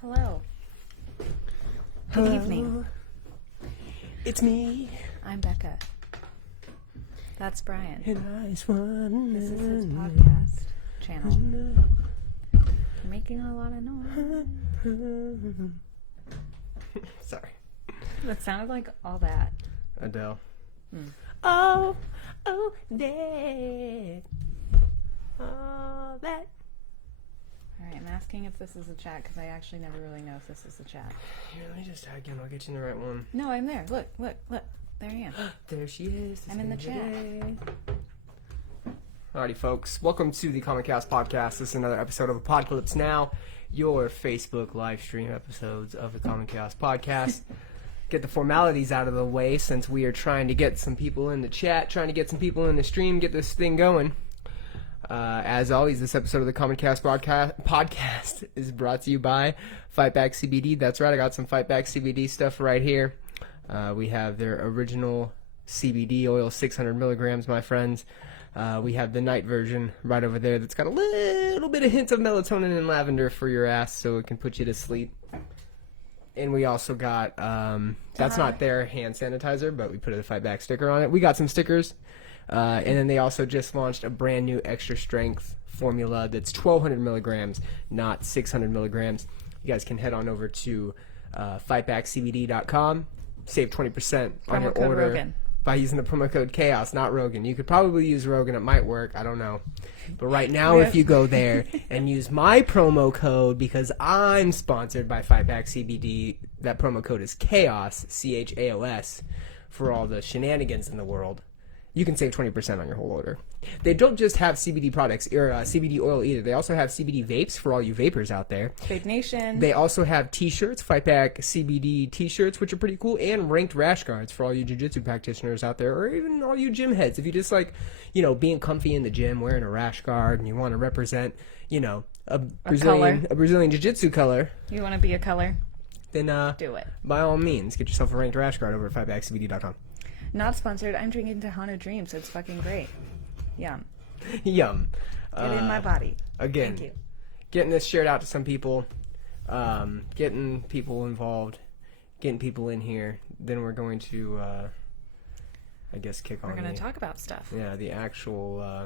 Hello. Good evening. It's me. I'm Becca. That's Brian. And I swan. This is his podcast channel. You're making a lot of noise. Sorry. That sounded like all that. Adele. Hmm. Oh, that. All that. Alright, I'm asking if this is a chat because I actually never really know if this is a chat. Here, let me just tag in. I'll get you in the right one. No, I'm there. Look. There I am. There she is. I'm in the chat. Alrighty, folks. Welcome to the Comic Cast Podcast. This is another episode of Apodcalypse Now, your Facebook live stream episodes of the Comic Cast Podcast. Get the formalities out of the way since we are trying to get some people in the chat, trying to get some people in the stream, get this thing going. As always, this episode of the Comic Cast podcast is brought to you by Fightback CBD. That's right, I got some Fightback CBD stuff right here. We have their original CBD oil, 600 milligrams, my friends. We have the night version right over there that's got a little bit of hint of melatonin and lavender for your ass so it can put you to sleep. And we also got, that's not their hand sanitizer, but we put a Fightback sticker on it. We got some stickers. And then they also just launched a brand new extra strength formula that's 1,200 milligrams, not 600 milligrams. You guys can head on over to fightbackcbd.com. Save 20% on your order Rogan. By using the promo code Chaos, not Rogan. You could probably use Rogan. It might work. I don't know. But right now, if you go there and use my promo code, because I'm sponsored by Fightback CBD, that promo code is Chaos, CHAOS, for all the shenanigans in the world. You can save 20% on your whole order. They don't just have CBD products or CBD oil either. They also have CBD vapes for all you vapors out there. Vape Nation. They also have t-shirts, Fightback CBD t-shirts, which are pretty cool, and ranked rash guards for all you jiu-jitsu practitioners out there, or even all you gym heads. If you just like, being comfy in the gym, wearing a rash guard, and you want to represent, a Brazilian jiu-jitsu color. You want to be a color? Then do it. By all means, get yourself a ranked rash guard over at fightbackcbd.com. Not sponsored. I'm drinking Tejano Dream, so it's fucking great. Yum. Yum. Get in my body. Again, Thank you. Getting this shared out to some people, getting people involved, getting people in here. Then we're going to, I guess, kick on. We're going to talk about stuff. Yeah, the actual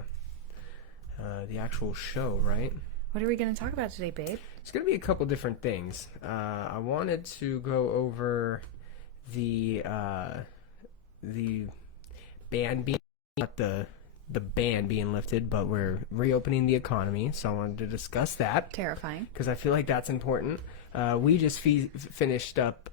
show, right? What are we going to talk about today, babe? It's going to be a couple different things. I wanted to go over the ban being not the ban being lifted, but we're reopening the economy, so I wanted to discuss that. Terrifying. Because I feel like that's important. We just finished up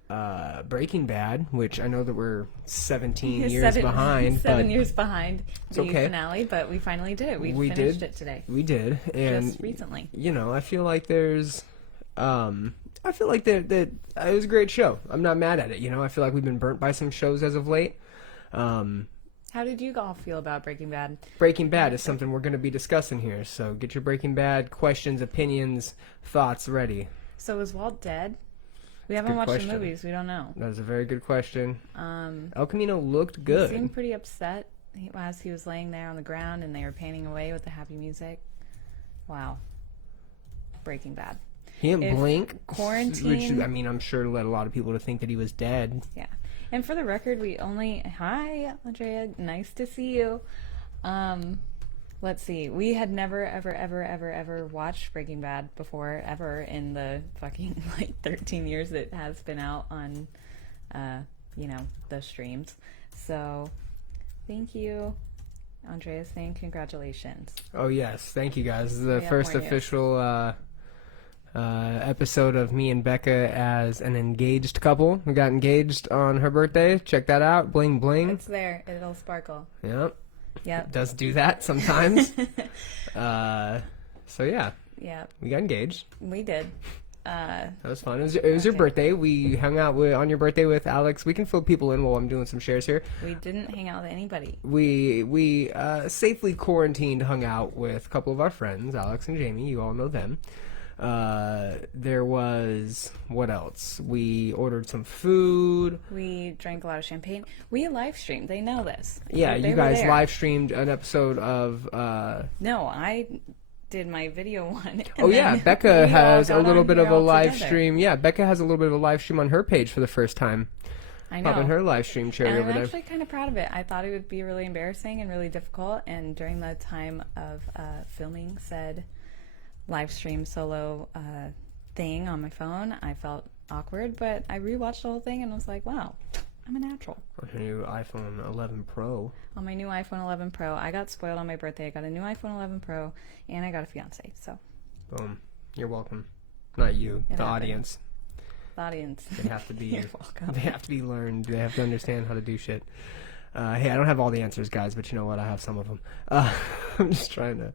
Breaking Bad, which I know that we're 17 years behind. 7 years behind the okay. finale, but we finally did it. We finished it today. We did. And, just recently. I feel like there's... I feel like that it was a great show. I'm not mad at it. I feel like we've been burnt by some shows as of late. How did you all feel about Breaking Bad? Breaking Bad is something we're going to be discussing here, so get your Breaking Bad questions, opinions, thoughts ready. So is Walt dead? We haven't watched the movies. We don't know. That was a very good question. El Camino looked good. He seemed pretty upset as he was laying there on the ground and they were panning away with the happy music. Wow. Breaking Bad. He didn't blink. Quarantine. Which, I'm sure led a lot of people to think that he was dead. Yeah. And for the record, hi, Andrea, nice to see you. Let's see. We had never, ever watched Breaking Bad before, ever, in the fucking, 13 years it has been out on, the streams. So, thank you. Andrea's saying congratulations. Oh, yes. Thank you, guys. This is the first official, episode of me and Becca as an engaged couple. We got engaged on her birthday. Check that out. Bling bling. It's there. It'll sparkle. Yep. Yep. Does do that sometimes. So yeah. Yeah. We got engaged. We did. That was fun. It was your birthday. We hung out on your birthday with Alex. We can fill people in while I'm doing some shares here. We didn't hang out with anybody. We safely quarantined, hung out with a couple of our friends, Alex and Jamie. You all know them. There was, what else? We ordered some food. We drank a lot of champagne. We live streamed. They know this. Yeah, you guys live streamed an episode of, No, I did my video one. Oh yeah, Becca has a little bit of a live together. stream. Yeah, Becca has a little bit of a live stream on her page for the first time. I know. Popping her live stream cherry and over I'm there. actually kind of proud of it. I thought it would be really embarrassing and really difficult. And during the time of filming said live stream solo thing on my phone, I felt awkward. But I rewatched the whole thing and was like, wow, I'm a natural. On her new iPhone 11 Pro. On my new iPhone 11 Pro. I got spoiled on my birthday. I got a new iPhone 11 Pro and I got a fiance. So, Boom. You're welcome. Not you, It the happened. audience. the audience. They have to be. You're welcome. They have to be learned. They have to understand how to do shit. Hey, I don't have all the answers, guys, but you know what? I have some of them. I'm just trying to.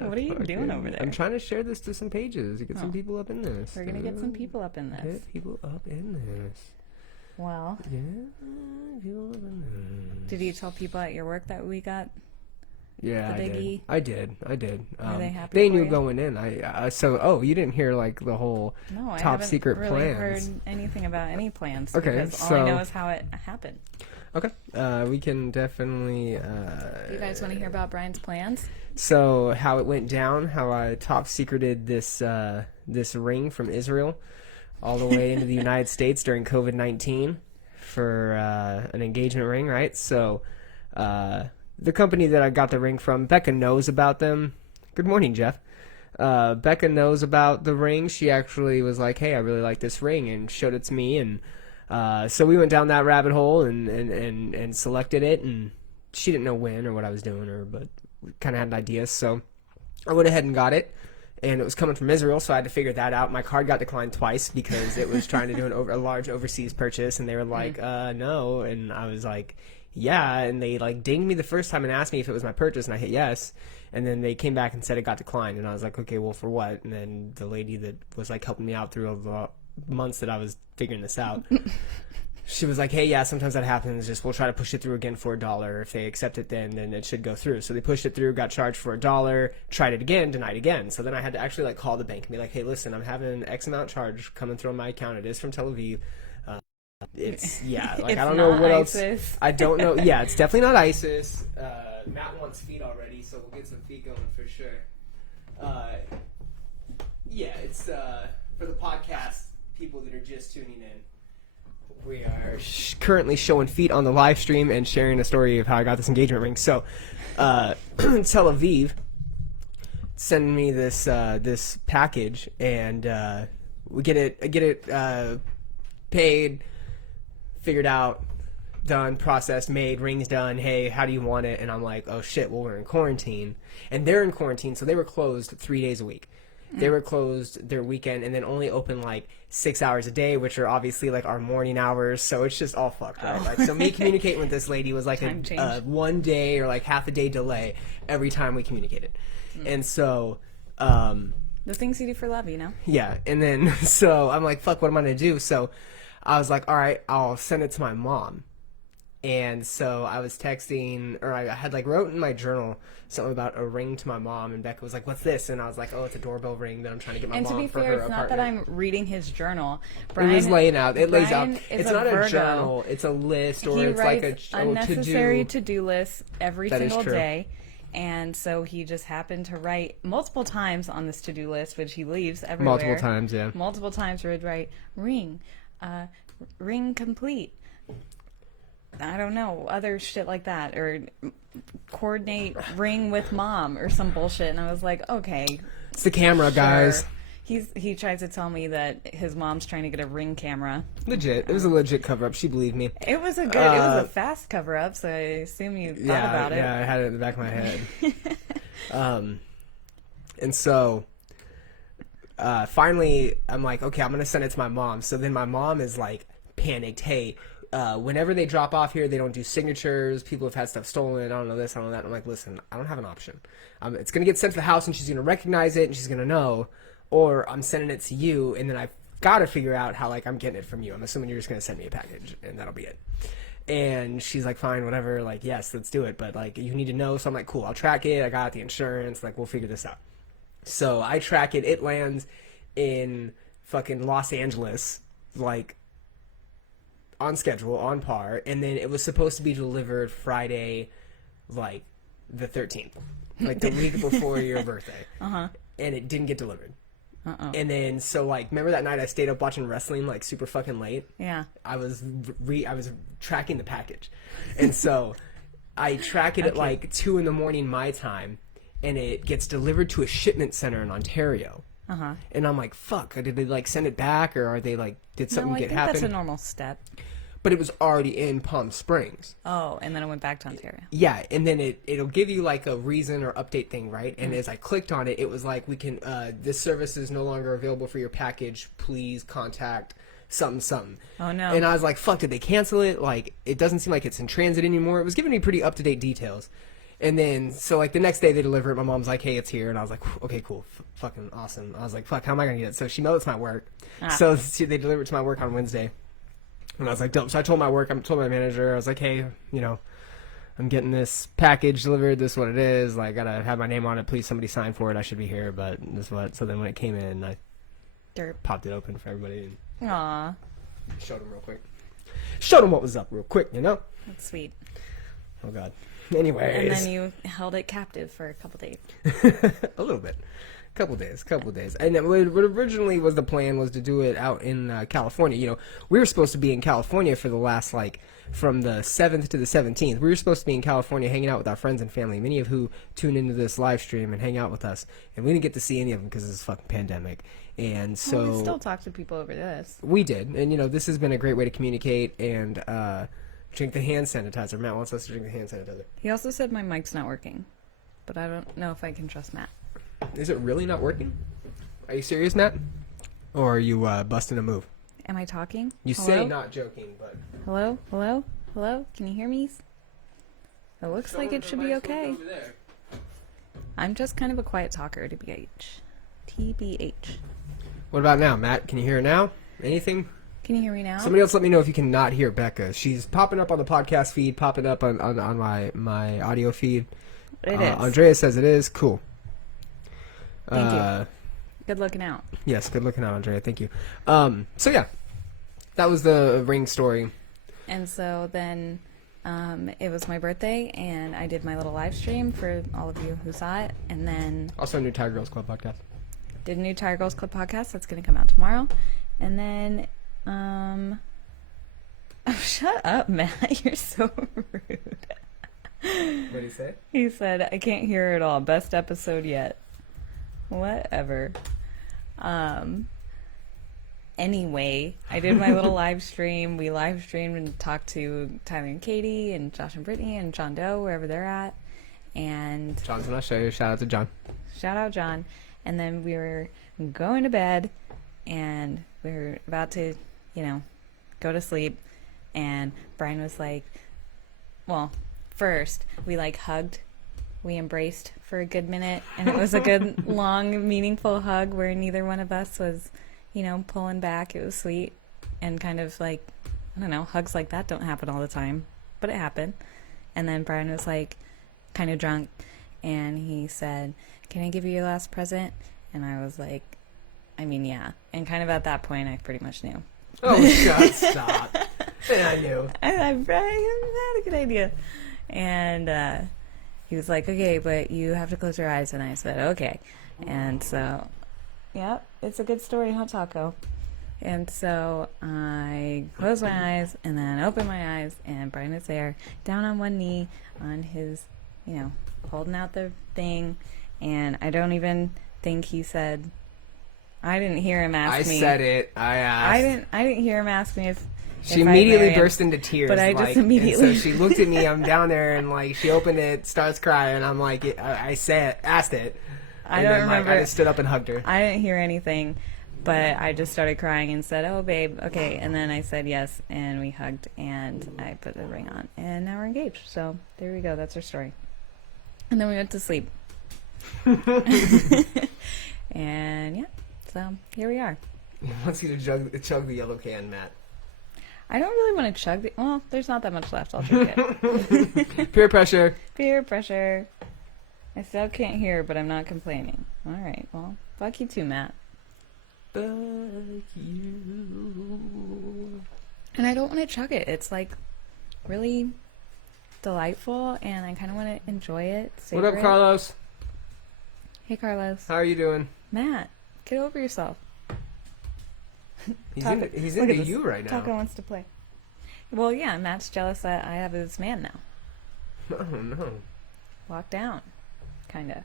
What are you doing over there? I'm trying to share this to some pages to get some people up in this. We're going to get some people up in this. Get people up in this. Well, Yeah, people up in this. did you tell people at your work that we got... Yeah, the biggie? I did. Were they happy They for knew you? going in. You didn't hear like the whole No, I top haven't secret really plans. heard anything about any plans. Okay, because all I so- know is how it happened. Okay, we can definitely. Do you guys want to hear about Brian's plans? So how it went down, how I top secreted this ring from Israel all the way into the United States during COVID-19 for an engagement ring, right? So the company that I got the ring from, Becca knows about them. Good morning, Jeff. Becca knows about the ring. She actually was like, hey, I really like this ring, and showed it to me, and so we went down that rabbit hole and selected it, and she didn't know when or what I was doing, but we kind of had an idea, so I went ahead and got it, and it was coming from Israel, so I had to figure that out. My card got declined twice because it was trying to do a large overseas purchase, and they were like, no, and I was like, yeah, and they like dinged me the first time and asked me if it was my purchase, and I hit yes, and then they came back and said it got declined, and I was like, okay, well, for what? And then the lady that was like helping me out through all the months that I was figuring this out, she was like, hey, yeah, sometimes that happens, just we'll try to push it through again for $1. If they accept it, then it should go through. So they pushed it through, got charged for $1, tried it again, denied again. So then I had to actually like call the bank and be like, hey, listen, I'm having X amount charge coming through on my account. It is from Tel Aviv. It's like It's I don't know not what ISIS. else. I don't know. Yeah, it's definitely not ISIS. Matt wants feet already, so we'll get some feet going for sure. Yeah, it's for the podcast people that are just tuning in. We are currently showing feet on the live stream and sharing a story of how I got this engagement ring. So, Tel Aviv sending me this package, and we get it paid, figured out, done, processed, made, rings done. Hey, how do you want it? And I'm like, oh shit, well, we're in quarantine, and they're in quarantine, so they were closed 3 days a week. They were closed their weekend and then only open like 6 hours a day, which are obviously like our morning hours. So it's just all fucked, right? Like, so me communicating with this lady was like Time a change. 1 day or like half a day delay every time we communicated. And so, The things you do for love, you know? yeah. And then, so I'm like, fuck, what am I going to do? So I was like, all right, I'll send it to my mom. And so I was texting, or I had like wrote in my journal something about a ring to my mom, and Becca was like, what's this? And I was like, oh, it's a doorbell ring that I'm trying to get my And mom to be for fair, her it's not that apartment. I'm reading his journal. It Brian, was laying out. It lays out. Brian is It's a not a Virgo. journal. It's a list, or He it's like writes a unnecessary to-do. to-do lists every That is single true. day. And so he just happened to write multiple times on this to-do list, which he leaves everywhere. Multiple times, yeah. Multiple times where he'd write, ring complete. I don't know, other shit like that. Or coordinate ring with mom or some bullshit. And I was like, okay. It's the camera, guys. Sure. He tries to tell me that his mom's trying to get a Ring camera. Legit. It was a legit cover-up. She believed me. It was it was a fast cover up, so I assume you thought about it. Yeah, I had it in the back of my head. And so, finally, I'm like, okay, I'm going to send it to my mom. So then my mom is like panicked. Hey, whenever they drop off here, they don't do signatures. People have had stuff stolen. I don't know this, I don't know that. I'm like, listen, I don't have an option. It's going to get sent to the house, and she's going to recognize it, and she's going to know. Or I'm sending it to you, and then I've got to figure out how, like, I'm getting it from you. I'm assuming you're just going to send me a package, and that'll be it. And she's like, fine, whatever. Like, yes, let's do it. But, like, you need to know. So I'm like, cool, I'll track it. I got the insurance. Like, we'll figure this out. So I track it. It lands in fucking Los Angeles, like, on schedule, on par. And then it was supposed to be delivered Friday, like, the 13th, like the week before your birthday. Uh-huh. And it didn't get delivered. Uh-oh. And then, so, like, remember that night I stayed up watching wrestling, like, super fucking late? Yeah. I was tracking the package. And so I track it at, like, 2 in the morning my time, and it gets delivered to a shipment center in Ontario. Uh-huh. And I'm like, fuck, did they, like, send it back, or are they, like, did something get happen? That's a normal step. But it was already in Palm Springs. Oh, and then it went back to Ontario. Yeah, and then it'll give you like a reason or update thing, right? And as I clicked on it, it was like, we can, this service is no longer available for your package. Please contact something. Oh, no. And I was like, fuck, did they cancel it? Like, it doesn't seem like it's in transit anymore. It was giving me pretty up-to-date details. And then, so like the next day they deliver it. My mom's like, hey, it's here. And I was like, okay, cool. Fucking awesome. I was like, fuck, how am I going to get it? So she knows it's my work. So they delivered it to my work on Wednesday. And I was like, dope. So I told my manager, I was like, hey, you know, I'm getting this package delivered. This is what it is. Like, gotta have my name on it. Please, somebody sign for it. I should be here, but this is what. So then when it came in, I popped it open for everybody and Aw. showed them real quick. Showed them what was up real quick, you know? That's sweet. Oh, God. Anyways. And then you held it captive for a couple days. A little bit. Couple days. And then what originally was the plan was to do it out in California. You know, we were supposed to be in California for the last, like, from the 7th to the 17th. We were supposed to be in California hanging out with our friends and family, many of who tune into this live stream and hang out with us. And we didn't get to see any of them because of this fucking pandemic. And so... Well, we still talk to people over this. We did. And, you know, this has been a great way to communicate and drink the hand sanitizer. Matt wants us to drink the hand sanitizer. He also said my mic's not working. But I don't know if I can trust Matt. Is it really not working? Are you serious, Matt? Or are you busting a move? Am I talking? You Hello? say not joking, but... Hello? Hello? Hello? Can you hear me? It looks like it should be okay. I'm just kind of a quiet talker, TBH. What about now, Matt? Can you hear now? Anything? Can you hear me now? Somebody else let me know if you cannot hear Becca. She's popping up on the podcast feed, popping up on my audio feed. It is. Andrea says it is. Cool. Thank you. Good looking out. Yes, good looking out, Andrea. Thank you. So yeah, that was the ring story. And so then it was my birthday, and I did my little live stream for all of you who saw it. And then... Also a new Tiger Girls Club podcast. Did a new Tiger Girls Club podcast. That's going to come out tomorrow. And then... Oh, shut up, Matt. You're so rude. What did he say? He said, I can't hear it all. Best episode yet. Whatever. Anyway, I did my little live stream. We live streamed and talked to Tyler and Katie and Josh and Brittany and John Doe, wherever they're at. And John's in Australia. Shout out to John. Shout out John. And then we were going to bed, and we were about to, you know, go to sleep. And Brian was like, well, first we like hugged. We embraced for a good minute, and it was a good, long, meaningful hug where neither one of us was, you know, pulling back. It was sweet and kind of like, I don't know, hugs like that don't happen all the time, but it happened. And then Brian was like kind of drunk, and he said, can I give you your last present? And I was like, I mean, yeah. And kind of at that point, I pretty much knew. Oh, stop. And I knew. I had a good idea. And he was like, okay, but you have to close your eyes. And I said, okay. And so, yeah, it's a good story, huh, Taco? And so I closed my eyes and then opened my eyes, and Brian was there, down on one knee, on his, you know, holding out the thing. And I don't even think he said, I didn't hear him ask me. I said it. I asked. I didn't hear him ask me if she immediately burst into tears. But I just immediately. And so she looked at me. I'm down there, and like she opened it, starts crying. I'm like, asked it. I don't remember. I just stood up and hugged her. I didn't hear anything, but I just started crying and said, "Oh, babe, okay." And then I said yes, and we hugged, and I put the ring on, and now we're engaged. So there we go. That's our story. And then we went to sleep. And yeah, so here we are. He wants you to chug the yellow can, Matt. I don't really want to chug the... Well, there's not that much left. I'll drink it. Peer pressure. Peer pressure. I still can't hear, but I'm not complaining. All right, well, fuck you too, Matt. Fuck you. And I don't want to chug it. It's like really delightful, and I kind of want to enjoy it. What up, Carlos? Hey, Carlos. How are you doing? Matt, get over yourself. He's into you right now. Taco wants to play. Well, yeah, Matt's jealous that I have his man now. Oh, no. Locked down. Kinda.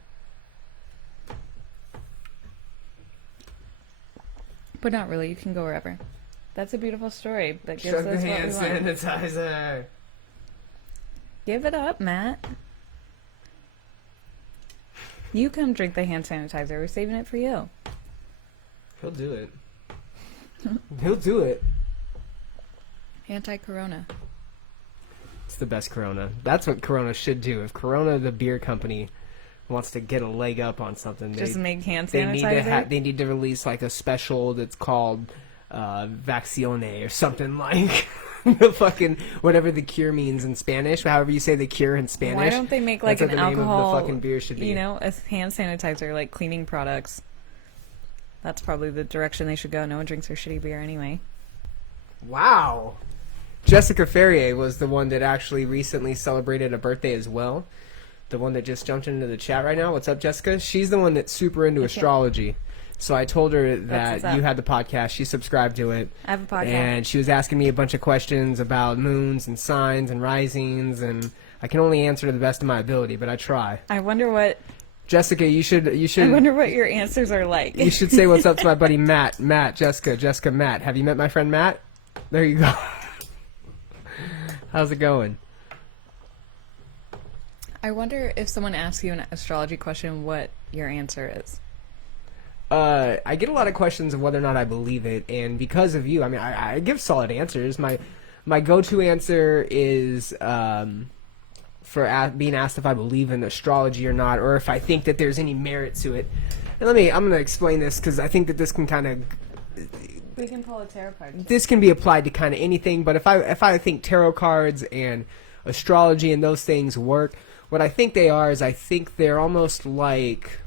But not really. You can go wherever. That's a beautiful story. That gives Shut the us what hand we want. sanitizer. Give it up, Matt. You come drink the hand sanitizer. We're saving it for you. He'll do it. He'll do it. Anti-Corona. It's the best Corona. That's what Corona should do. If Corona, the beer company, wants to get a leg up on something, Just make hand they sanitizer? they need to release like a special that's called Vacione or something like the fucking whatever the cure means in Spanish. However you say the cure in Spanish. Why don't they make like That's an what the name alcohol, of the fucking beer should be. you know, a hand sanitizer, like cleaning products? That's probably the direction they should go. No one drinks their shitty beer anyway. Wow. Jessica Ferrier was the one that actually recently celebrated a birthday as well. The one that just jumped into the chat right now. What's up, Jessica? She's the one that's super into astrology. So I told her that you had the podcast. She subscribed to it. I have a podcast. And she was asking me a bunch of questions about moons and signs and risings. And I can only answer to the best of my ability, but I try. I wonder what... Jessica, you should. I wonder what your answers are like. You should say what's up to my buddy Matt. Jessica, Matt. Have you met my friend Matt? There you go. How's it going? I wonder if someone asks you an astrology question, what your answer is. I get a lot of questions of whether or not I believe it, and because of you, I mean, I give solid answers. My go-to answer is for being asked if I believe in astrology or not, or if I think that there's any merit to it. And I'm going to explain this because I think that this can kind of... We can pull a tarot card. This can be applied to kind of anything, but if I think tarot cards and astrology and those things work, what I think they are is I think they're almost like...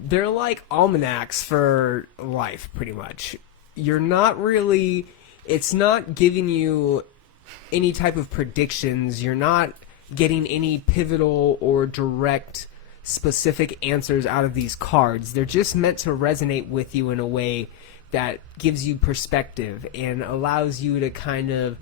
They're like almanacs for life, pretty much. You're not really... It's not giving you any type of predictions. You're not getting any pivotal or direct specific answers out of these cards. They're just meant to resonate with you in a way that gives you perspective and allows you to kind of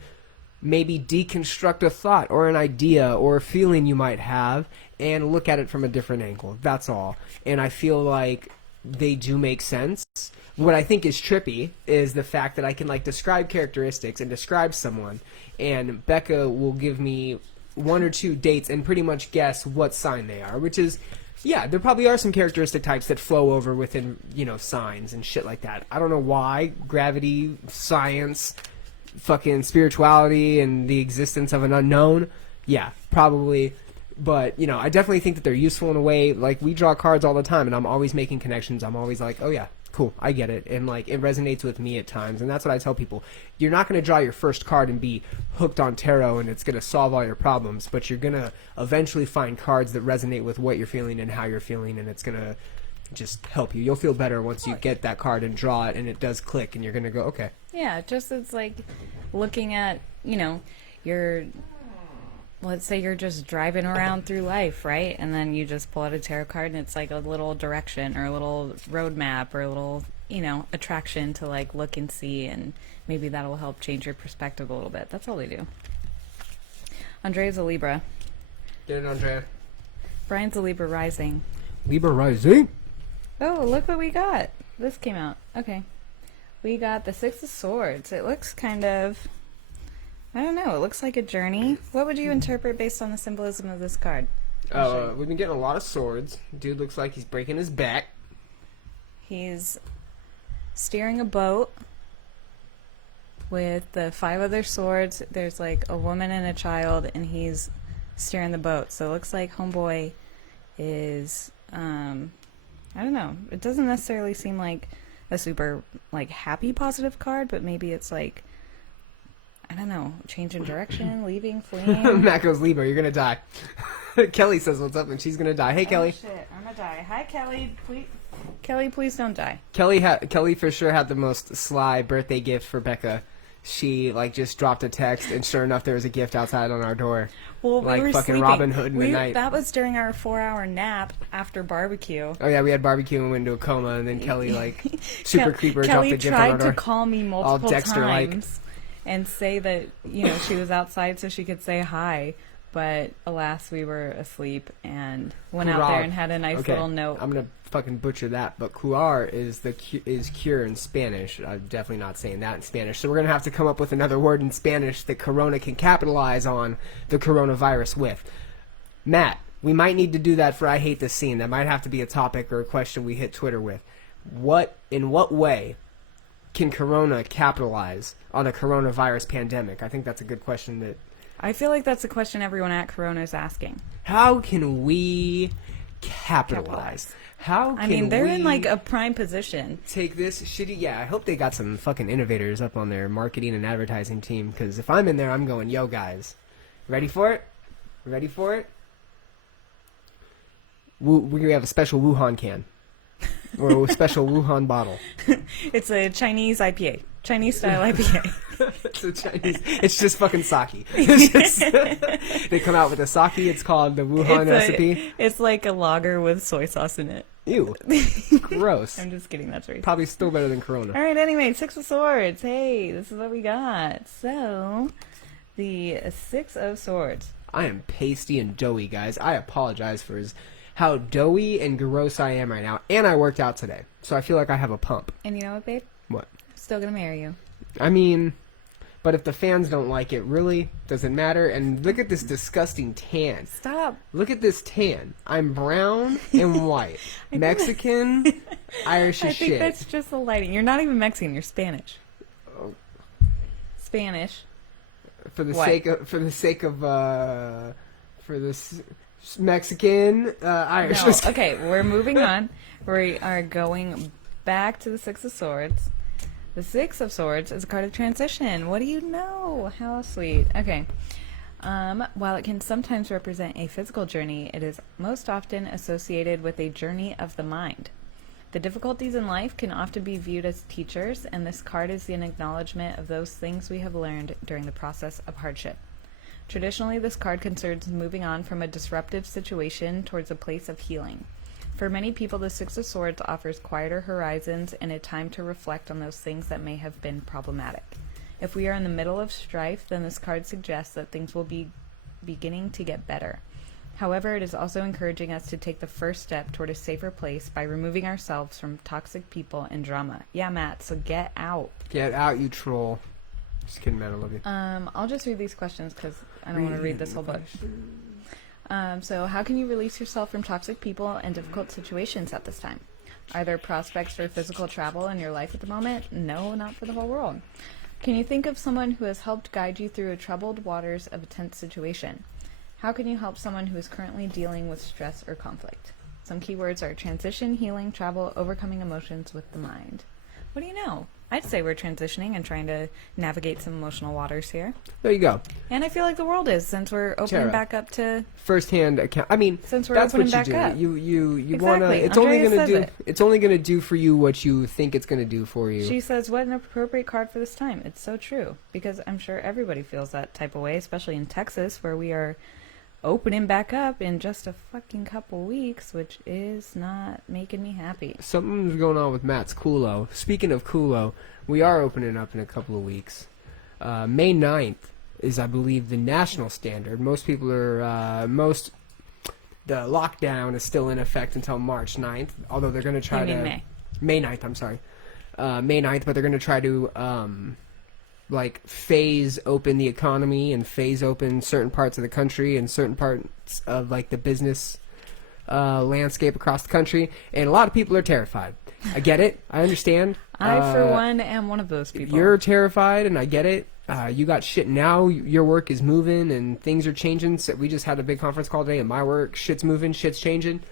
maybe deconstruct a thought or an idea or a feeling you might have and look at it from a different angle. That's all. And I feel like they do make sense. What I think is trippy is the fact that I can like describe characteristics and describe someone, and Becca will give me one or two dates and pretty much guess what sign they are, which is, yeah, there probably are some characteristic types that flow over within, signs and shit like that. I don't know why. Gravity, science, fucking spirituality, and the existence of an unknown. Yeah, probably. But, I definitely think that they're useful in a way. Like, we draw cards all the time, and I'm always making connections. I'm always like, oh, yeah, cool, I get it. And, like, it resonates with me at times. And that's what I tell people. You're not going to draw your first card and be hooked on tarot and it's going to solve all your problems. But you're going to eventually find cards that resonate with what you're feeling and how you're feeling. And it's going to just help you. You'll feel better once you get that card and draw it and it does click. And you're going to go, okay. Yeah, just it's like looking at, let's say you're just driving around through life, right? And then you just pull out a tarot card and it's like a little direction or a little roadmap or a little, attraction to like look and see, and maybe that'll help change your perspective a little bit. That's all they do. Andrea's a Libra. Get it, Andrea. Brian's a Libra rising. Libra rising? Oh, look what we got. This came out. Okay. We got the Six of Swords. It looks kind of... I don't know. It looks like a journey. What would you interpret based on the symbolism of this card? We've been getting a lot of swords. Dude looks like he's breaking his back. He's steering a boat with the 5 other swords. There's like a woman and a child, and he's steering the boat. So it looks like homeboy is, I don't know. It doesn't necessarily seem like a super like happy positive card, but maybe it's like, I don't know, change in direction, leaving, fleeing. Matt goes, Libra, you're gonna die. Kelly says what's up and she's gonna die. Hey, Kelly. Oh shit, I'm gonna die. Hi, Kelly. Kelly, please don't die. Kelly for sure had the most sly birthday gift for Becca. she like just dropped a text, and sure enough, there was a gift outside on our door. Well, like we were fucking sleeping. Robin Hood in the night. That was during our 4-hour nap after barbecue. Oh yeah, we had barbecue and went into a coma, and then Kelly like super creeper dropped a gift on our Kelly door. tried to call me multiple Dexter-like. times and say that she was outside so she could say hi. But alas, we were asleep and went out there and had a nice little note. I'm gonna fucking butcher that, but curar is cure in Spanish. I'm definitely not saying that in Spanish. So we're gonna have to come up with another word in Spanish that Corona can capitalize on the coronavirus with. Matt, we might need to do that for I Hate This Scene. That might have to be a topic or a question we hit Twitter with. In what way can Corona capitalize on a coronavirus pandemic? I think that's a good question that. I feel like that's a question everyone at Corona is asking. How can we capitalize? They're in like a prime position. Take this shitty. Yeah, I hope they got some fucking innovators up on their marketing and advertising team. Because if I'm in there, I'm going, yo guys, ready for it? Ready for it? We have a special Wuhan can. Or a special Wuhan bottle. It's a Chinese IPA. Chinese style IPA. It's just fucking sake. They come out with a sake. It's called the Wuhan recipe. It's like a lager with soy sauce in it. Ew. Gross. I'm just kidding. That's right. Probably still better than Corona. All right. Anyway, 6 of Swords. Hey, this is what we got. So, the 6 of Swords. I am pasty and doughy, guys. I apologize for how doughy and gross I am right now. And I worked out today. So I feel like I have a pump. And you know what, babe? What? Still gonna marry you. I mean, but if the fans don't like it, really? Does it matter? And look at this disgusting tan. Stop. Look at this tan. I'm brown and white. Mexican, Irish as shit. I think that's just the lighting. You're not even Mexican. You're Spanish. Oh. Spanish. For the sake of Mexican, Irish. No. Okay, we're moving on. We are going back to the 6 of Swords. The 6 of Swords is a card of transition. What do you know? How sweet. Okay. While it can sometimes represent a physical journey, it is most often associated with a journey of the mind. The difficulties in life can often be viewed as teachers, and this card is an acknowledgement of those things we have learned during the process of hardship. Traditionally, this card concerns moving on from a disruptive situation towards a place of healing. For many people, the 6 of Swords offers quieter horizons and a time to reflect on those things that may have been problematic. If we are in the middle of strife, then this card suggests that things will be beginning to get better. However, it is also encouraging us to take the first step toward a safer place by removing ourselves from toxic people and drama. Yeah, Matt, so get out. Get out, you troll. Just kidding, Matt, I love you. I'll just read these questions because I don't want to read this whole book. So how can you release yourself from toxic people and difficult situations at this time? Are there prospects for physical travel in your life at the moment? No, not for the whole world. Can you think of someone who has helped guide you through a troubled waters of a tense situation? How can you help someone who is currently dealing with stress or conflict? Some keywords are transition, healing, travel, overcoming emotions with the mind. What do you know? I'd say we're transitioning and trying to navigate some emotional waters here. There you go. And I feel like the world is, since we're opening back up to first-hand account. I mean, since we're that's opening what you back do. up. You Exactly. wanna. It's Andrea only gonna says do. it. It's only gonna do for you what you think it's gonna do for you. She says, "What an appropriate card for this time." It's so true, because I'm sure everybody feels that type of way, especially in Texas, where we are opening back up in just a fucking couple weeks, which is not making me happy. Something's going on with Matt's culo. Speaking of culo, we are opening up in a couple of weeks. May 9th is, I believe, the national standard. Most people are, the lockdown is still in effect until March 9th, although they're going to try to... May 9th, I'm sorry. May 9th, but they're going to try to, phase open the economy and phase open certain parts of the country and certain parts of, the business landscape across the country. And a lot of people are terrified. I get it. I understand. I, for one, am one of those people. You're terrified, and I get it. You got shit now. Your work is moving, and things are changing. So we just had a big conference call today, and my work, shit's moving, shit's changing.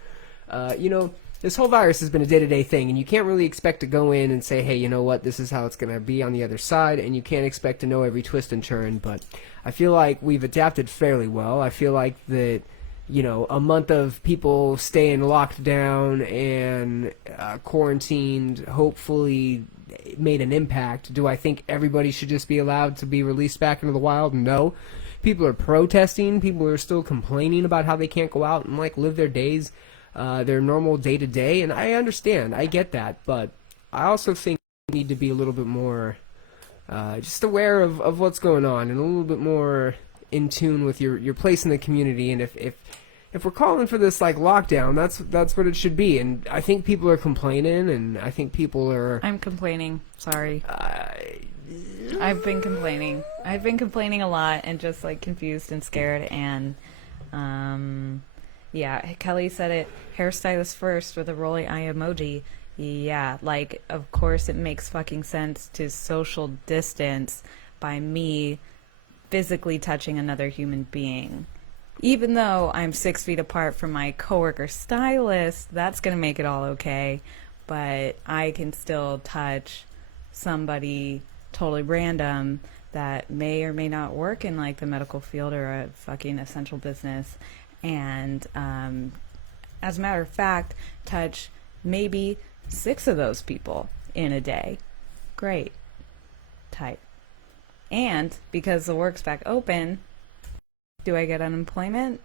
This whole virus has been a day-to-day thing, and you can't really expect to go in and say, hey, you know what, this is how it's going to be on the other side, and you can't expect to know every twist and turn, but I feel like we've adapted fairly well. I feel like that, a month of people staying locked down and quarantined hopefully made an impact. Do I think everybody should just be allowed to be released back into the wild? No. People are protesting. People are still complaining about how they can't go out and like live their days, their normal day to day. And I understand. I get that. But I also think we need to be a little bit more just aware of what's going on and a little bit more in tune with your place in the community. And if we're calling for this like lockdown, that's what it should be. And I think people are complaining, and I think people are. I'm complaining. Sorry. I've been complaining. I've been complaining a lot and just like confused and scared. And yeah, Kelly said it. Hairstylist first with a rolling eye emoji. Yeah, like of course it makes fucking sense to social distance by me physically touching another human being. Even though I'm 6 feet apart from my coworker stylist, that's going to make it all okay. But I can still touch somebody totally random that may or may not work in like the medical field or a fucking essential business. And as a matter of fact, touch maybe 6 of those people in a day. Great. Tight. And because the work's back open, do I get unemployment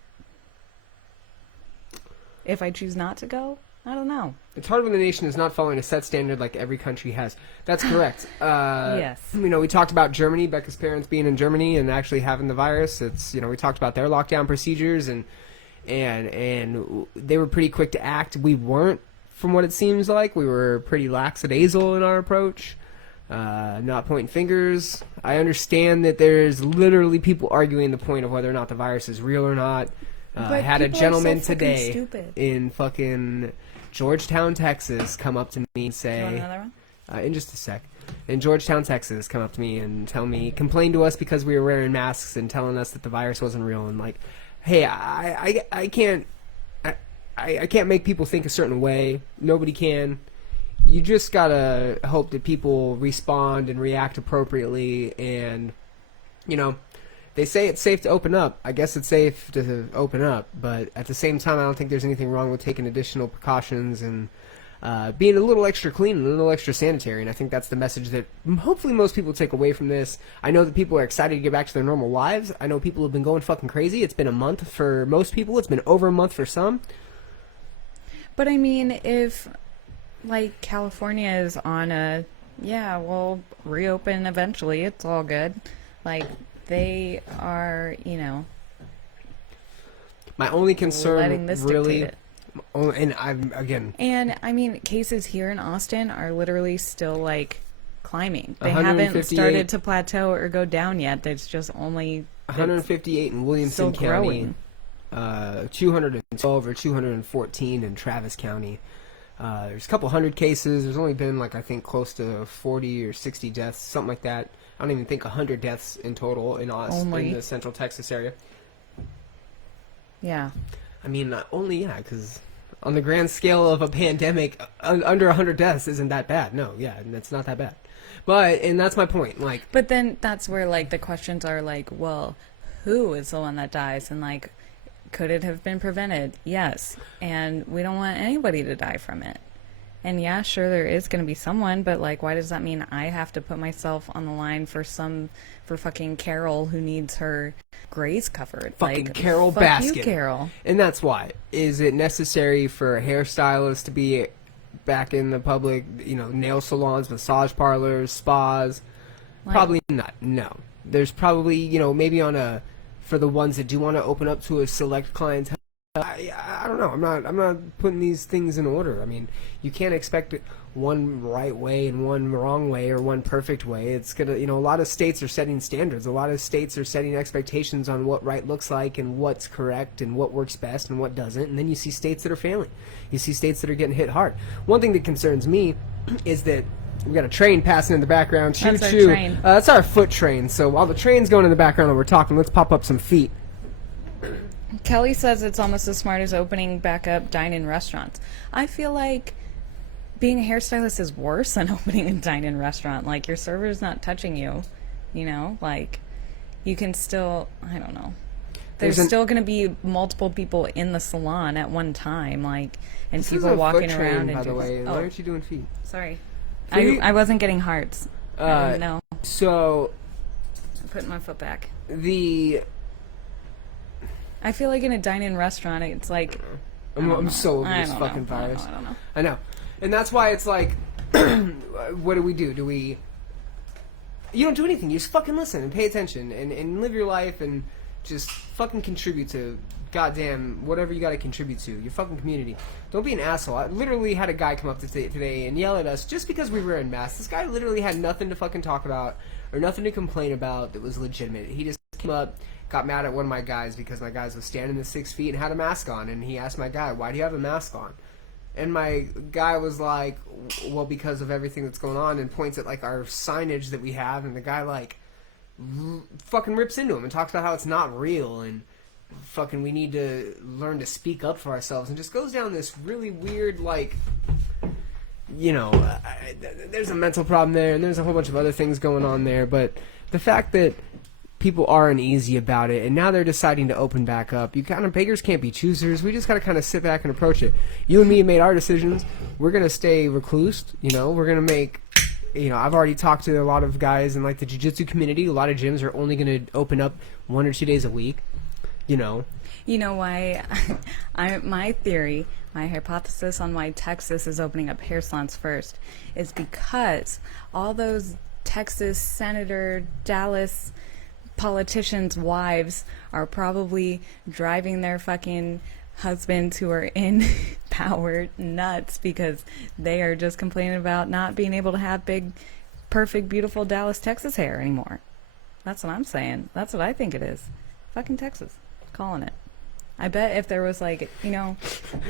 if I choose not to go? I don't know. It's hard when the nation is not following a set standard like every country has. That's correct. Yes. You know, we talked about Germany, Becca's parents being in Germany and actually having the virus. It's, you know, we talked about their lockdown procedures and they were pretty quick to act. We weren't, from what it seems like. We were pretty lackadaisical in our approach. Not pointing fingers. I understand that there's literally people arguing the point of whether or not the virus is real or not. I had a gentleman today in fucking Georgetown, Texas, come up to me and say... Do you want another one? In just a sec. In Georgetown, Texas, come up to me and complain to us because we were wearing masks and telling us that the virus wasn't real. And like, hey, I can't make people think a certain way. Nobody can. You just gotta hope that people respond and react appropriately. And, you know, they say it's safe to open up. I guess it's safe to open up. But at the same time, I don't think there's anything wrong with taking additional precautions and being a little extra clean and a little extra sanitary. And I think that's the message that hopefully most people take away from this. I know that people are excited to get back to their normal lives. I know people have been going fucking crazy. It's been a month for most people. It's been over a month for some. But I mean, if... like California is on a, yeah, we'll reopen eventually, it's all good. Like, they are, you know, my only concern letting this really, dictate and I'm again, and I mean, cases here in Austin are literally still like climbing. They haven't started to plateau or go down yet. There's just only 158 in Williamson County, 212 or 214 in Travis County. There's a couple hundred cases. There's only been, like, I think close to 40 or 60 deaths, something like that. I don't even think 100 deaths in total in the Central Texas area. Yeah. I mean, because on the grand scale of a pandemic, under 100 deaths isn't that bad. No, yeah, it's not that bad. And that's my point. Like, but then that's where, like, the questions are, like, well, who is the one that dies? And, like, could it have been prevented? Yes. And we don't want anybody to die from it. And yeah, sure, there is going to be someone, but like, why does that mean I have to put myself on the line for fucking Carol who needs her grays covered? Fucking like, Carol fuck Baskin. You, Carol. And that's why. Is it necessary for hairstylists to be back in the public, you know, nail salons, massage parlors, spas? Like, probably not. No. There's probably, you know, maybe for the ones that do want to open up to a select clientele. I don't know. I'm not putting these things in order. I mean, you can't expect one right way and one wrong way or one perfect way. It's gonna, you know, a lot of states are setting standards. A lot of states are setting expectations on what right looks like and what's correct and what works best and what doesn't. And then you see states that are failing. You see states that are getting hit hard. One thing that concerns me is that we got a train passing in the background. Choo That's choo. Our train. That's our foot train. So while the train's going in the background and we're talking, let's pop up some feet. Kelly says it's almost as smart as opening back up dine-in restaurants. I feel like being a hairstylist is worse than opening a dine-in restaurant. Like, your server's not touching you, you know? Like, you can still, I don't know. There's still going to be multiple people in the salon at one time, like, and people walking around. By the way, why aren't you doing feet? Sorry. I wasn't getting hearts. No. So... I'm putting my foot back. I feel like in a dine-in restaurant, it's like... I'm so over this fucking virus. I don't know. I know. And that's why it's like, what do? You don't do anything. You just fucking listen and pay attention and live your life and just fucking contribute to goddamn whatever you gotta contribute to. Your fucking community. Don't be an asshole. I literally had a guy come up today and yell at us just because we were in masks. This guy literally had nothing to fucking talk about or nothing to complain about that was legitimate. He just came up, got mad at one of my guys because my guys was standing at 6 feet and had a mask on, and he asked my guy, why do you have a mask on? And my guy was like, well, because of everything that's going on, and points at like our signage that we have, and the guy like fucking rips into him and talks about how it's not real and fucking we need to learn to speak up for ourselves, and just goes down this really weird like, you know, there's a mental problem there, and there's a whole bunch of other things going on there, but the fact that people are uneasy about it, and now they're deciding to open back up. Beggars can't be choosers. We just gotta kind of sit back and approach it. You and me made our decisions. We're gonna stay reclused. You know, we're gonna make. You know, I've already talked to a lot of guys in like the jiu-jitsu community. A lot of gyms are only gonna open up 1 or 2 days a week. You know. You know why? My theory, my hypothesis on why Texas is opening up hair salons first is because all those Texas Senator Dallas politicians' wives are probably driving their fucking husbands who are in power nuts because they are just complaining about not being able to have big, perfect, beautiful Dallas, Texas hair anymore. That's what I'm saying. That's what I think it is. Fucking Texas. Calling it. I bet if there was like, you know,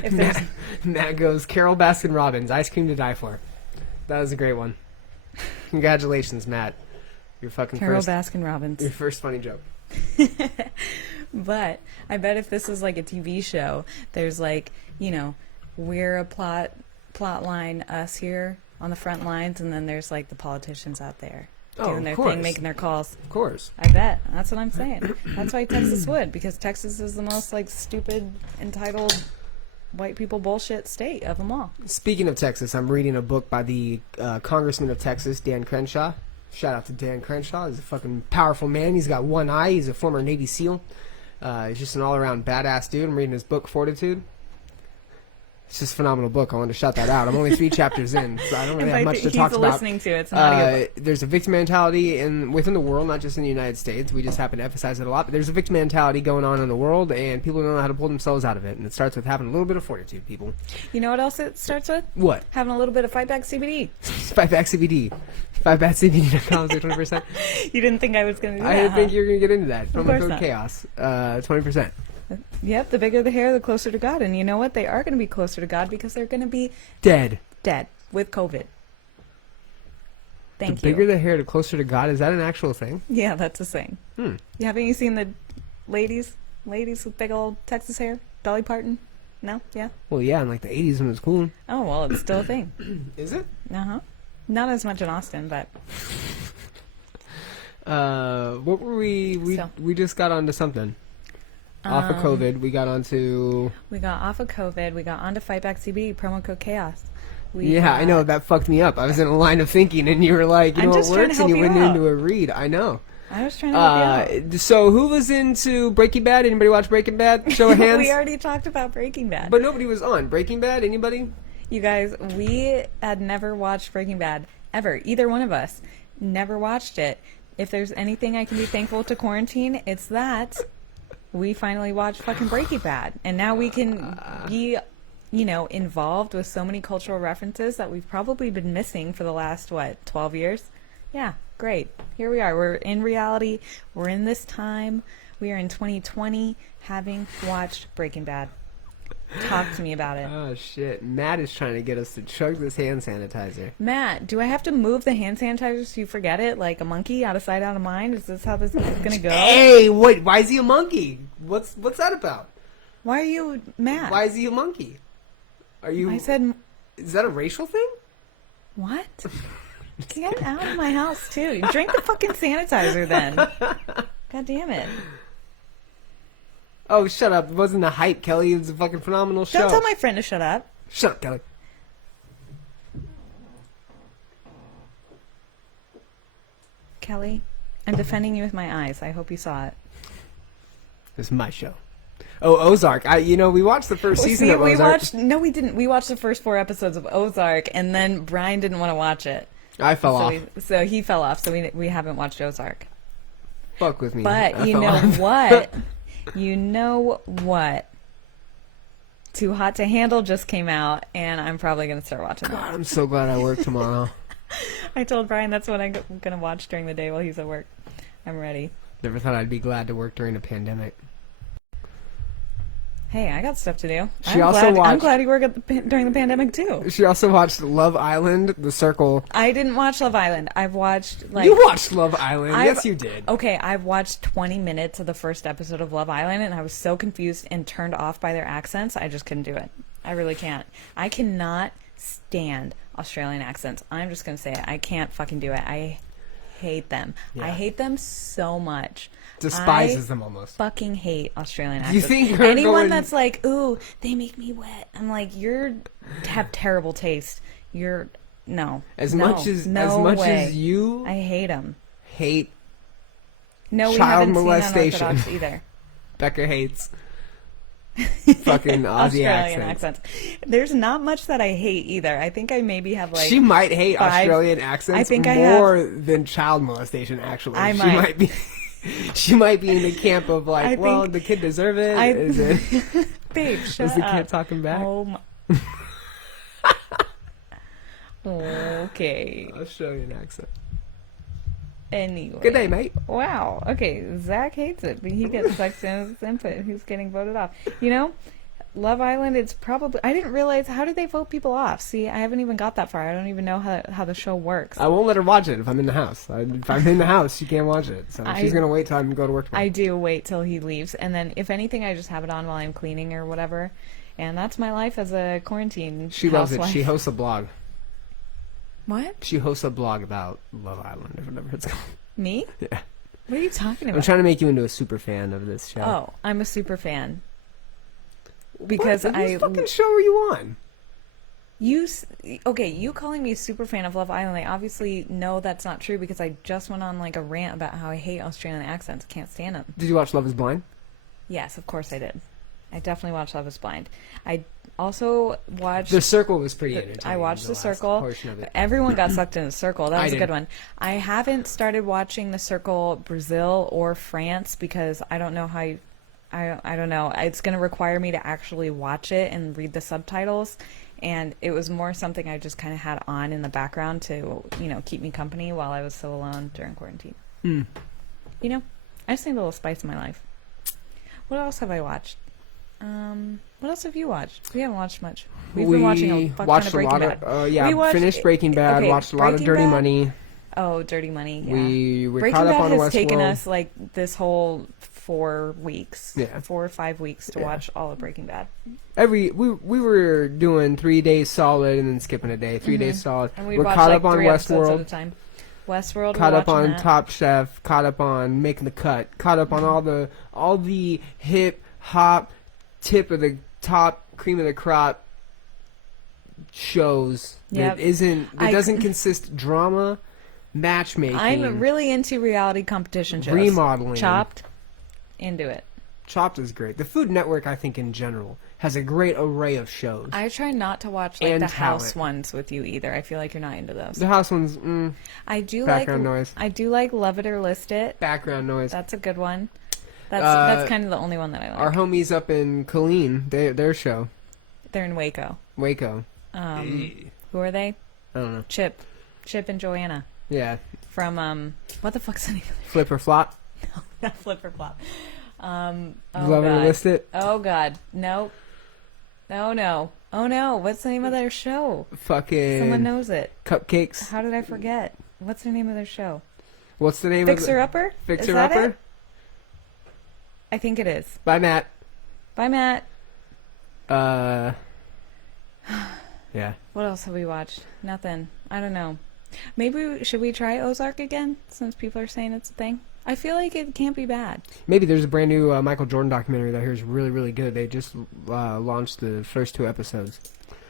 if there's... Matt goes, Carol Baskin Robbins, ice cream to die for. That was a great one. Congratulations, Matt. Your fucking Carol Baskin Robbins. Your first funny joke. But I bet if this was like a TV show, there's like, you know, we're a plot line, us here on the front lines, and then there's like the politicians out there doing their thing, making their calls. Of course. I bet. That's what I'm saying. That's why Texas would, because Texas is the most like stupid, entitled, white people bullshit state of them all. Speaking of Texas, I'm reading a book by the Congressman of Texas, Dan Crenshaw. Shout out to Dan Crenshaw. He's a fucking powerful man. He's got one eye. He's a former Navy SEAL. He's just an all-around badass dude. I'm reading his book, Fortitude. It's just a phenomenal book. I wanted to shout that out. I'm only 3 chapters in, so I don't really have much to talk about. He's listening to it. It's not a good book. There's a victim mentality within the world, not just in the United States. We just happen to emphasize it a lot. But there's a victim mentality going on in the world, and people don't know how to pull themselves out of it. And it starts with having a little bit of fortitude, people. You know what else it starts with? What? Having a little bit of Fight Back CBD. Fight Back CBD. FightBackCBD.com, 20%. You didn't think I was going to do that, I didn't think you were going to get into that. Of course code not. Chaos. 20%. Yep, the bigger the hair, the closer to God. And you know what? They are going to be closer to God because they're going to be dead with COVID. Thank you. The bigger the hair, the closer to God. Is that an actual thing? Yeah, that's a thing. Haven't you seen the ladies with big old Texas hair? Dolly Parton? No? Yeah? Well, yeah, in like the 80s when it was cool. Oh, well, it's still a thing. Is it? Uh-huh. Not as much in Austin, but... what were we just got onto something. Off of COVID, we got onto... We got off of COVID, we got onto Fight Back CBD, promo code Chaos. I know, that fucked me up. I was in a line of thinking, and you were like, you know what works, and you went into a read. I know. I was trying to help you out. So who was into Breaking Bad? Anybody watch Breaking Bad? Show of hands. We already talked about Breaking Bad. But nobody was on Breaking Bad. Anybody? You guys, we had never watched Breaking Bad, ever. Either one of us. Never watched it. If there's anything I can be thankful to quarantine, it's that we finally watched fucking Breaking Bad. And now we can be, you know, involved with so many cultural references that we've probably been missing for the last, 12 years? Yeah, great. Here we are. We're in reality. We're in this time. We are in 2020 having watched Breaking Bad. Talk to me about it. Oh, shit. Matt is trying to get us to chug this hand sanitizer. Matt, do I have to move the hand sanitizer so you forget it like a monkey? Out of sight, out of mind? Is this how this is going to go? Hey, wait. Why is he a monkey? What's that about? Why are you mad? Why is he a monkey? Are you... I said... Is that a racial thing? What? Get out of my house, too. Drink the fucking sanitizer, then. God damn it. Oh, shut up. It wasn't a hype, Kelly. It was a fucking phenomenal show. Don't tell my friend to shut up. Shut up, Kelly. Kelly. I'm defending you with my eyes. I hope you saw it. This is my show. Oh, Ozark. We watched the first season of Ozark. No, we didn't. We watched the first 4 episodes of Ozark, and then Brian didn't want to watch it. I fell off. So he fell off, so we haven't watched Ozark. Fuck with me. But you know what? You know what? Too Hot to Handle just came out, and I'm probably going to start watching that. I'm so glad I work tomorrow. I told Brian that's what I'm going to watch during the day while he's at work. I'm ready. Never thought I'd be glad to work during a pandemic. Hey, I got stuff to do. I'm glad you work during the pandemic too. She also watched Love Island, The Circle. I didn't watch Love Island. I've watched You watched Love Island. Yes, you did. Okay, I've watched 20 minutes of the first episode of Love Island, and I was so confused and turned off by their accents. I just couldn't do it. I really can't. I cannot stand Australian accents. I'm just gonna say it. I can't fucking do it. I hate them. Yeah. I hate them so much. Despises them almost. Fucking hate Australian accents. You think anyone that's like, ooh, they make me wet? I'm like, have terrible taste. No. As much as you, I hate them. Hate. No, child we haven't molestation seen Unorthodox either. Becca hates fucking Aussie Australian accents. There's not much that I hate either. I think I maybe have like. She might hate 5, Australian accents I think more than child molestation. Actually, she might be. She might be in the camp of like, the kid deserve it. Is it? Babe, shut up. Is the kid up. talking back? Oh my. Okay. Australian accent. Anyway. Good day, mate. Wow. Okay, Zach hates it, but he gets sucked in his input. He's getting voted off. Love Island, it's probably... I didn't realize... How did they vote people off? See, I haven't even got that far. I don't even know how the show works. I won't let her watch it if I'm in the house. If I'm in the house, she can't watch it. So she's going to wait till I go to work tomorrow. I do wait till he leaves. And then, if anything, I just have it on while I'm cleaning or whatever. And that's my life as a quarantine She housewife. loves it. She hosts a blog. What? She hosts a blog about Love Island or whatever it's called. Me? Yeah. What are you talking about? I'm trying to make you into a super fan of this show. Oh, I'm a super fan. Because what fucking show are you on? You calling me a super fan of Love Island, I obviously know that's not true because I just went on like a rant about how I hate Australian accents. Can't stand them. Did you watch Love is Blind? Yes, of course I did. I definitely watched Love is Blind. I also watched... The Circle was pretty entertaining. I watched The Circle. Everyone got sucked in The Circle. That was a good one. I haven't started watching The Circle Brazil or France because I don't know how... I don't know. It's going to require me to actually watch it and read the subtitles. And it was more something I just kind of had on in the background to, keep me company while I was so alone during quarantine. Mm. I just need a little spice in my life. What else have I watched? What else have you watched? We haven't watched much. We've been watching a fuck ton of Breaking Bad. Finished Breaking Bad. Watched a lot of Dirty Money. Oh, Dirty Money. Yeah. We were Breaking caught up Bad on has Westworld. taken us like this whole 4 weeks, 4 or 5 weeks to watch all of Breaking Bad. We were doing 3 days solid and then skipping a day. 3 days solid. And we're caught up on 3 episodes Westworld. at a time. Westworld. Caught up on Top Chef. Caught up on Making the Cut. Caught up on all the hip hop, tip of the top, cream of the crop shows. Yep. That doesn't consist drama, matchmaking. I'm really into reality competition shows. Remodeling. Chopped. Into it. Chopped is great. The Food Network, I think, in general, has a great array of shows. I try not to watch the House ones with you either. I feel like you're not into those. The House ones, I do background noise. I do like Love It or List It. Background noise. That's a good one. That's kind of the only one that I like. Our homies up in Killeen, their show. They're in Waco. Waco. Who are they? I don't know. Chip and Joanna. Yeah. From what the fuck's the name of their Flip or Flop? No, not Flip or Flop. Love It or List It? Oh God, no. Oh no. Oh no. What's the name of their show? Fucking. Someone knows it. Cupcakes. How did I forget? What's the name of their show? What's the name Fixer Upper? Fixer Upper? I think it is. Bye, Matt. Bye, Matt. Yeah. What else have we watched? Nothing. I don't know. Maybe should we try Ozark again since people are saying it's a thing? I feel like it can't be bad. Maybe there's a brand new Michael Jordan documentary that I hear is really, really good. They just launched the first 2 episodes.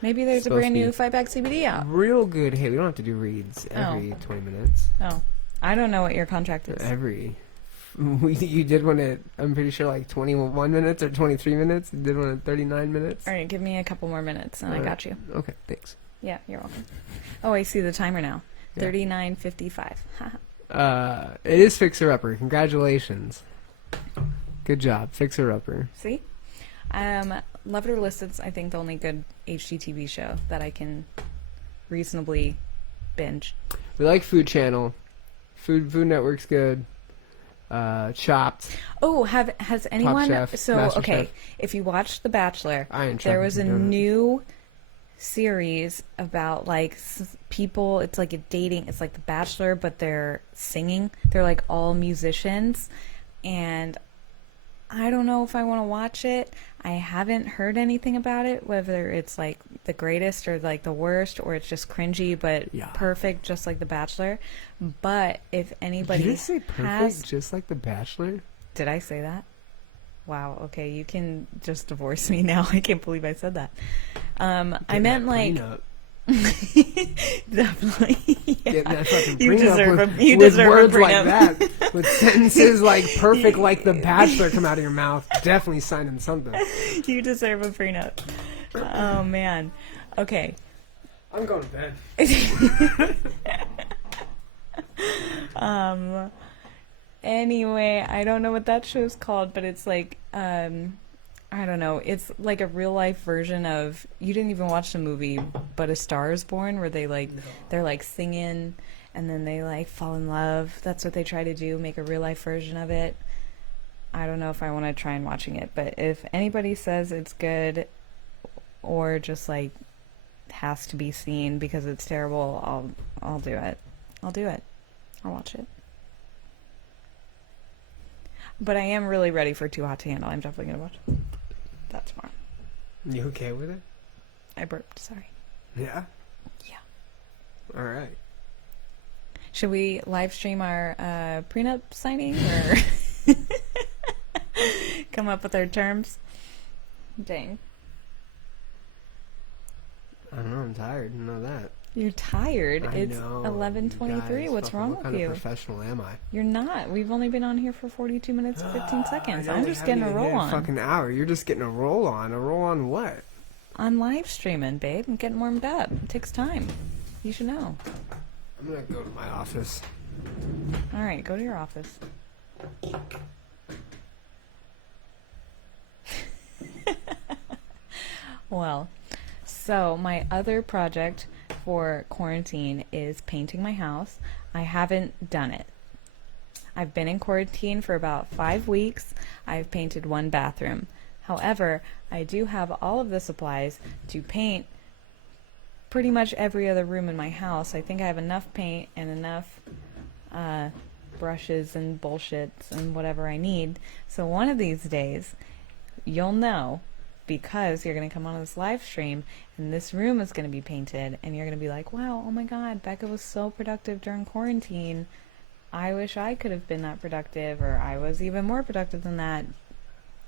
Maybe there's a brand new Fight Back CBD out. Real good. Hey, we don't have to do reads every 20 minutes. Oh. I don't know what your contract is. You did one at, I'm pretty sure, like 21 minutes or 23 minutes. You did one at 39 minutes. All right, give me a couple more minutes, and I got you. Okay, thanks. Yeah, you're welcome. Oh, I see the timer now. Yeah. 39:55. It is Fixer Upper. Congratulations. Good job, Fixer Upper. See? Love It or List It's, I think, the only good HGTV show that I can reasonably binge. We like Food Channel. Food Network's good. Chopped. Oh, has anyone... Chef, so, Master okay, Chef. if you watched The Bachelor, Iron there Chef was a new series about, like, people... It's like a dating... It's like The Bachelor, but they're singing. They're, like, all musicians. And I don't know if I want to watch it. I haven't heard anything about it, whether it's, like, the greatest or, like, the worst, or it's just cringy but perfect, just like The Bachelor. But if anybody Did you say perfect, just like The Bachelor? Did I say that? Wow, okay, you can just divorce me now. I can't believe I said that. I meant, like... Definitely. Yeah. Get that fucking you deserve with words a like that, with sentences like perfect like The Bachelor come out of your mouth. Definitely signing something. You deserve a prenup. Oh man. Okay. I'm going to bed. Anyway, I don't know what that show's called, but it's like I don't know. It's like a real life version of, you didn't even watch the movie, but A Star Is Born, where they like they're like singing and then they like fall in love. That's what they try to do, make a real life version of it. I don't know if I want to try and watching it, but if anybody says it's good or just like has to be seen because it's terrible, I'll do it. I'll do it. I'll watch it. But I am really ready for Too Hot to Handle. I'm definitely gonna watch that tomorrow. You okay with it? I burped, sorry. Yeah? Yeah. Alright. Should we live stream our prenup signing or come up with our terms? Dang. I don't know, I'm tired. You know that. You're tired. I It's know. 11:23. What's wrong what with kind you? of professional am I? You're not. We've only been on here for 42 minutes and 15 seconds. I'm just getting a roll on. Fucking hour. You're just getting a roll on. A roll on what? I'm live streaming, babe. I'm getting warmed up. It takes time. You should know. I'm gonna go to my office. All right, go to your office. Well, so my other project for quarantine is painting my house. I haven't done it. I've been in quarantine for about 5 weeks. I've painted one bathroom. However, I do have all of the supplies to paint pretty much every other room in my house. I think I have enough paint and enough brushes and bullshits and whatever I need. So one of these days, you'll know, because you're going to come on this live stream and this room is going to be painted and you're going to be like, wow, oh my God, Becca was so productive during quarantine. I wish I could have been that productive, or I was even more productive than that.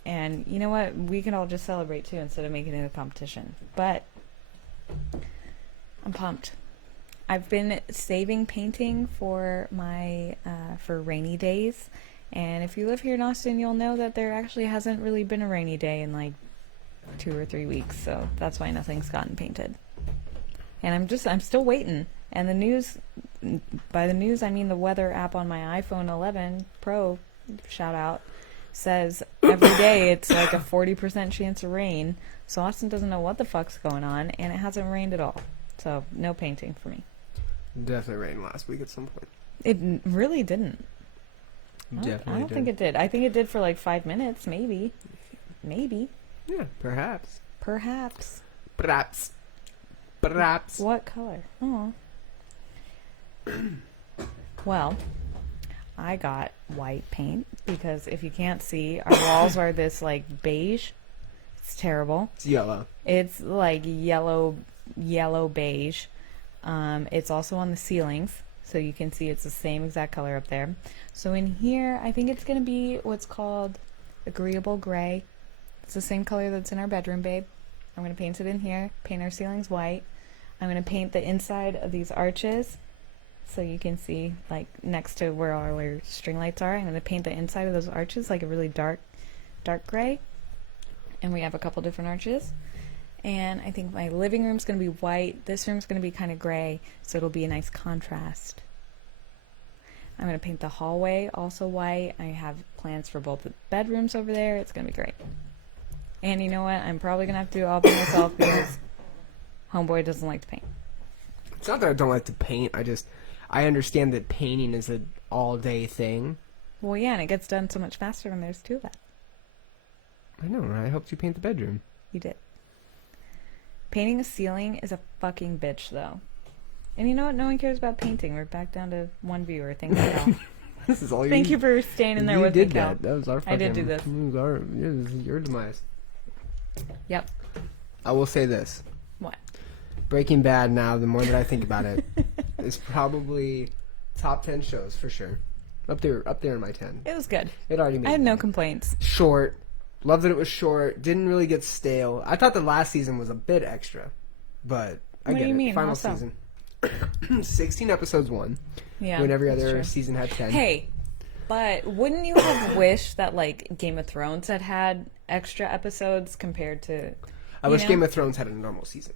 And you know what? We can all just celebrate too instead of making it a competition. But I'm pumped. I've been saving painting for my for rainy days. And if you live here in Austin, you'll know that there actually hasn't really been a rainy day in like 2 or 3 weeks. So that's why nothing's gotten painted. And I'm still waiting. And the news, by the news, I mean the weather app on my iPhone 11 Pro, shout out, says every day it's like a 40% chance of rain. So Austin doesn't know what the fuck's going on, and it hasn't rained at all. So no painting for me. Definitely rained last week at some point. It really didn't. Definitely I don't think it did. I think it did for like 5 minutes, maybe. Maybe. Yeah, perhaps. Perhaps. Perhaps. Perhaps. What color? Oh. Well, I got white paint because if you can't see, our walls are this like beige. It's terrible. It's yellow. It's like yellow beige. It's also on the ceilings, so you can see it's the same exact color up there. So in here, I think it's going to be what's called agreeable gray. It's the same color that's in our bedroom, babe. I'm going to paint it in here, paint our ceilings white. I'm going to paint the inside of these arches So you can see, like, next to where our string lights are, I'm going to paint the inside of those arches like a really dark gray. And we have a couple different arches. And I think my living room's going to be white. This room's going to be kind of gray, so it'll be a nice contrast. I'm going to paint the hallway also white. I have plans for both the bedrooms over there. It's going to be great. And you know what? I'm probably going to have to do it all by myself because homeboy doesn't like to paint. It's not that I don't like to paint. I understand that painting is an all-day thing. Well, yeah, and it gets done so much faster when there's two of that. I know. I helped you paint the bedroom. You did. Painting a ceiling is a fucking bitch, though. And you know what? No one cares about painting. We're back down to one viewer. Thank you, Cal. This is all Thank you for staying in there with me, Cal. That was our fucking... I did do this. It was your demise. Yep. I will say this. What? Breaking Bad now, the more that I think about it, is probably top 10 shows for sure. Up there in my 10. It was good. It already made I had no it. complaints. Short. Love that it was short. Didn't really get stale. I thought the last season was a bit extra, but I What get do you it. mean? Final How so? season. 16 episodes won. Yeah. When every that's other true. season had 10. Hey, but wouldn't you have wished that, like, Game of Thrones had extra episodes compared to... I wish Game of Thrones had a normal season.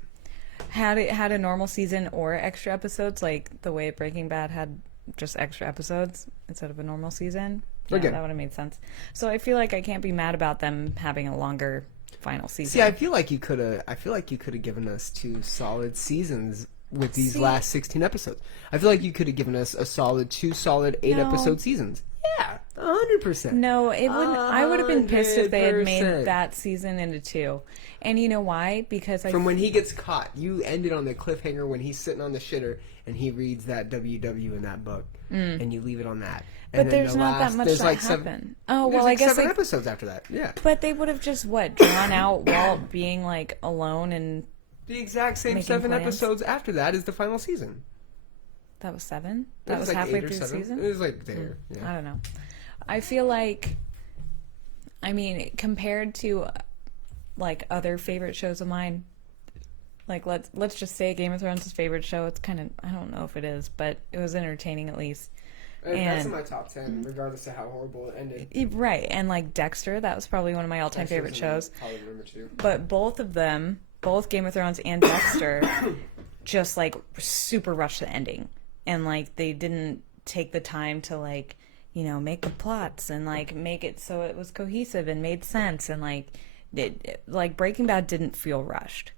Had it had a normal season or extra episodes, like the way Breaking Bad had just extra episodes instead of a normal season. Yeah, Again. that would have made sense. So I feel like I can't be mad about them having a longer final season. See, I feel like you could have given us 2 solid seasons with these last 16 episodes. I feel like you could have given us a solid 2 solid 8-episode seasons. Yeah, 100%. No, it wouldn't. I would have been pissed if they had 100%. made that season into 2. And you know why? Because From when he gets caught, you ended on the cliffhanger when he's sitting on the shitter and he reads that WW in that book, and you leave it on that. And But then there's the not last, that much there's that like happened. There's I like guess 7 episodes after that. Yeah, But they would have just drawn out Walt being like alone, and the exact same Making 7 plans. episodes after that is the final season. that was 7. It That was like halfway 8 or through the 7. season. It was like there. Yeah. I don't know. I feel like, I mean, compared to like other favorite shows of mine, like let's just say Game of Thrones' his favorite show. It's kind of, I don't know if it is, but it was entertaining at least. That's And- in my top 10, regardless of how horrible it ended. Right, and like Dexter, that was probably one of my all-time favorite shows. Probably number 2. But both of them, both Game of Thrones and Dexter, just like super rushed the ending, and like they didn't take the time to like, you know, make the plots and like make it so it was cohesive and made sense, and like like Breaking Bad didn't feel rushed.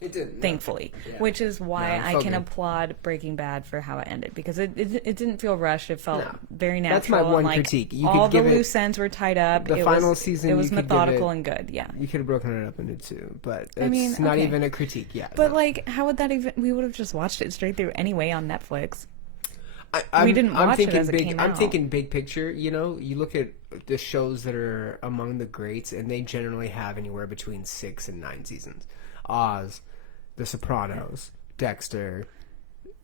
It didn't. Thankfully, Yeah. which is why No, I felt can good. applaud Breaking Bad for how it ended, because it didn't feel rushed. It felt No. very natural. That's my one and, like, critique. You all could give the it- loose ends were tied up. The it final was, season, it you was could give methodical it- and good. Yeah, You could have broken it up into 2, but it's I mean, not okay. even a critique yet. but no. like, how would that even? We would have just watched it straight through anyway on Netflix. I'm didn't watch it as it big. came I'm out. thinking big picture. You know, you look at the shows that are among the greats, and they generally have anywhere between 6 and 9 seasons. Oz, The Sopranos, Dexter,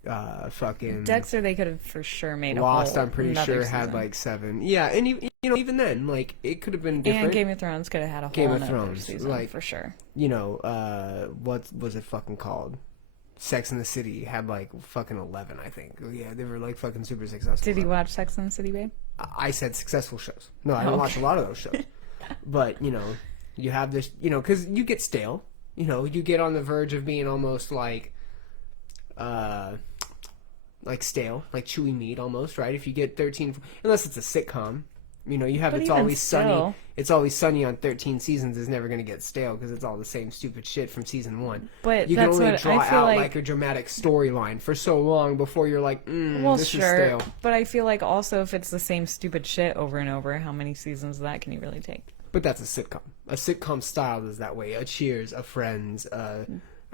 fucking Dexter, they could have for sure made Lost. a whole I'm pretty another sure had season. like 7. Yeah, and even then, like it could have been different. And Game of Thrones could have had a whole Game of another Thrones, season like, for sure. You know, what was it fucking called? Sex and the City had like fucking 11, I think. Yeah, they were like fucking super successful. Did you watch Sex and the City, babe? I said successful shows. No, I didn't Okay. watch a lot of those shows. But, you know, you have this, you know, because you get stale. You know, you get on the verge of being almost like stale, like chewy meat almost, right? If you get 13, unless it's a sitcom. You know, you have But It's even Always Sunny. still- It's Always Sunny on 13 seasons is never going to get stale because it's all the same stupid shit from season 1. But You can that's only what draw I feel out like. like a dramatic storyline for so long before you're like, Well, this sure, is stale. but I feel like also if it's the same stupid shit over and over, how many seasons of that can you really take? But that's a sitcom. A sitcom style is that way. A Cheers, a Friends,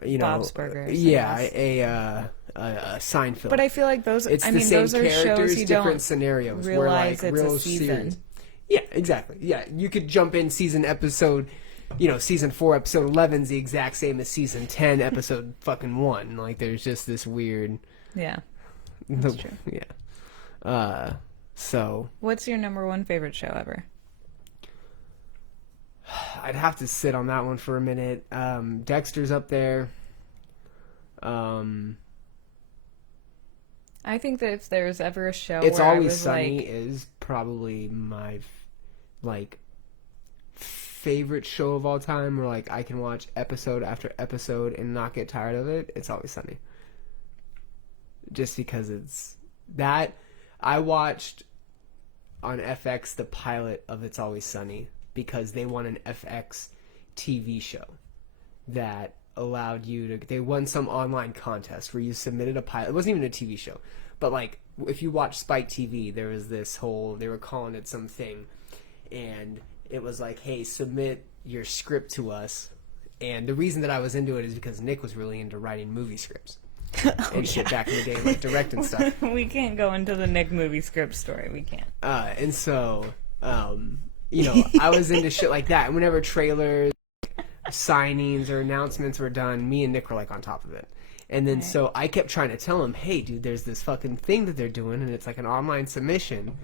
you know, Bob's Burgers, yeah, yes. a Seinfeld. But I feel like those. it's I the mean, same those are characters, shows you different don't scenarios. Where realize like it's real a season. series. Yeah, exactly. Yeah, you could jump in season episode. You know, season 4, episode 11 is the exact same as season 10, episode fucking 1. Like, there's just this weird. Yeah, that's true. Yeah. So What's your number 1 favorite show ever? I'd have to sit on that one for a minute. Dexter's up there. I think that if there's ever a show It's where I Always was Sunny like, is probably my like favorite show of all time, where like I can watch episode after episode and not get tired of it. It's Always Sunny. Just because it's that I watched on FX the pilot of It's Always Sunny because they won an FX TV show that allowed you to, they won some online contest where you submitted a pilot. It wasn't even a TV show, but like if you watch Spike TV, there was this whole, they were calling it something, and it was like, hey, submit your script to us. And the reason that I was into it is because Nick was really into writing movie scripts and shit back in the day, like directing stuff. We can't go into the Nick movie script story. We can't. And so, you know, I was into shit like that. And whenever trailers, signings, or announcements were done, me and Nick were like on top of it. And then so I kept trying to tell him, hey, dude, there's this fucking thing that they're doing, and it's like an online submission.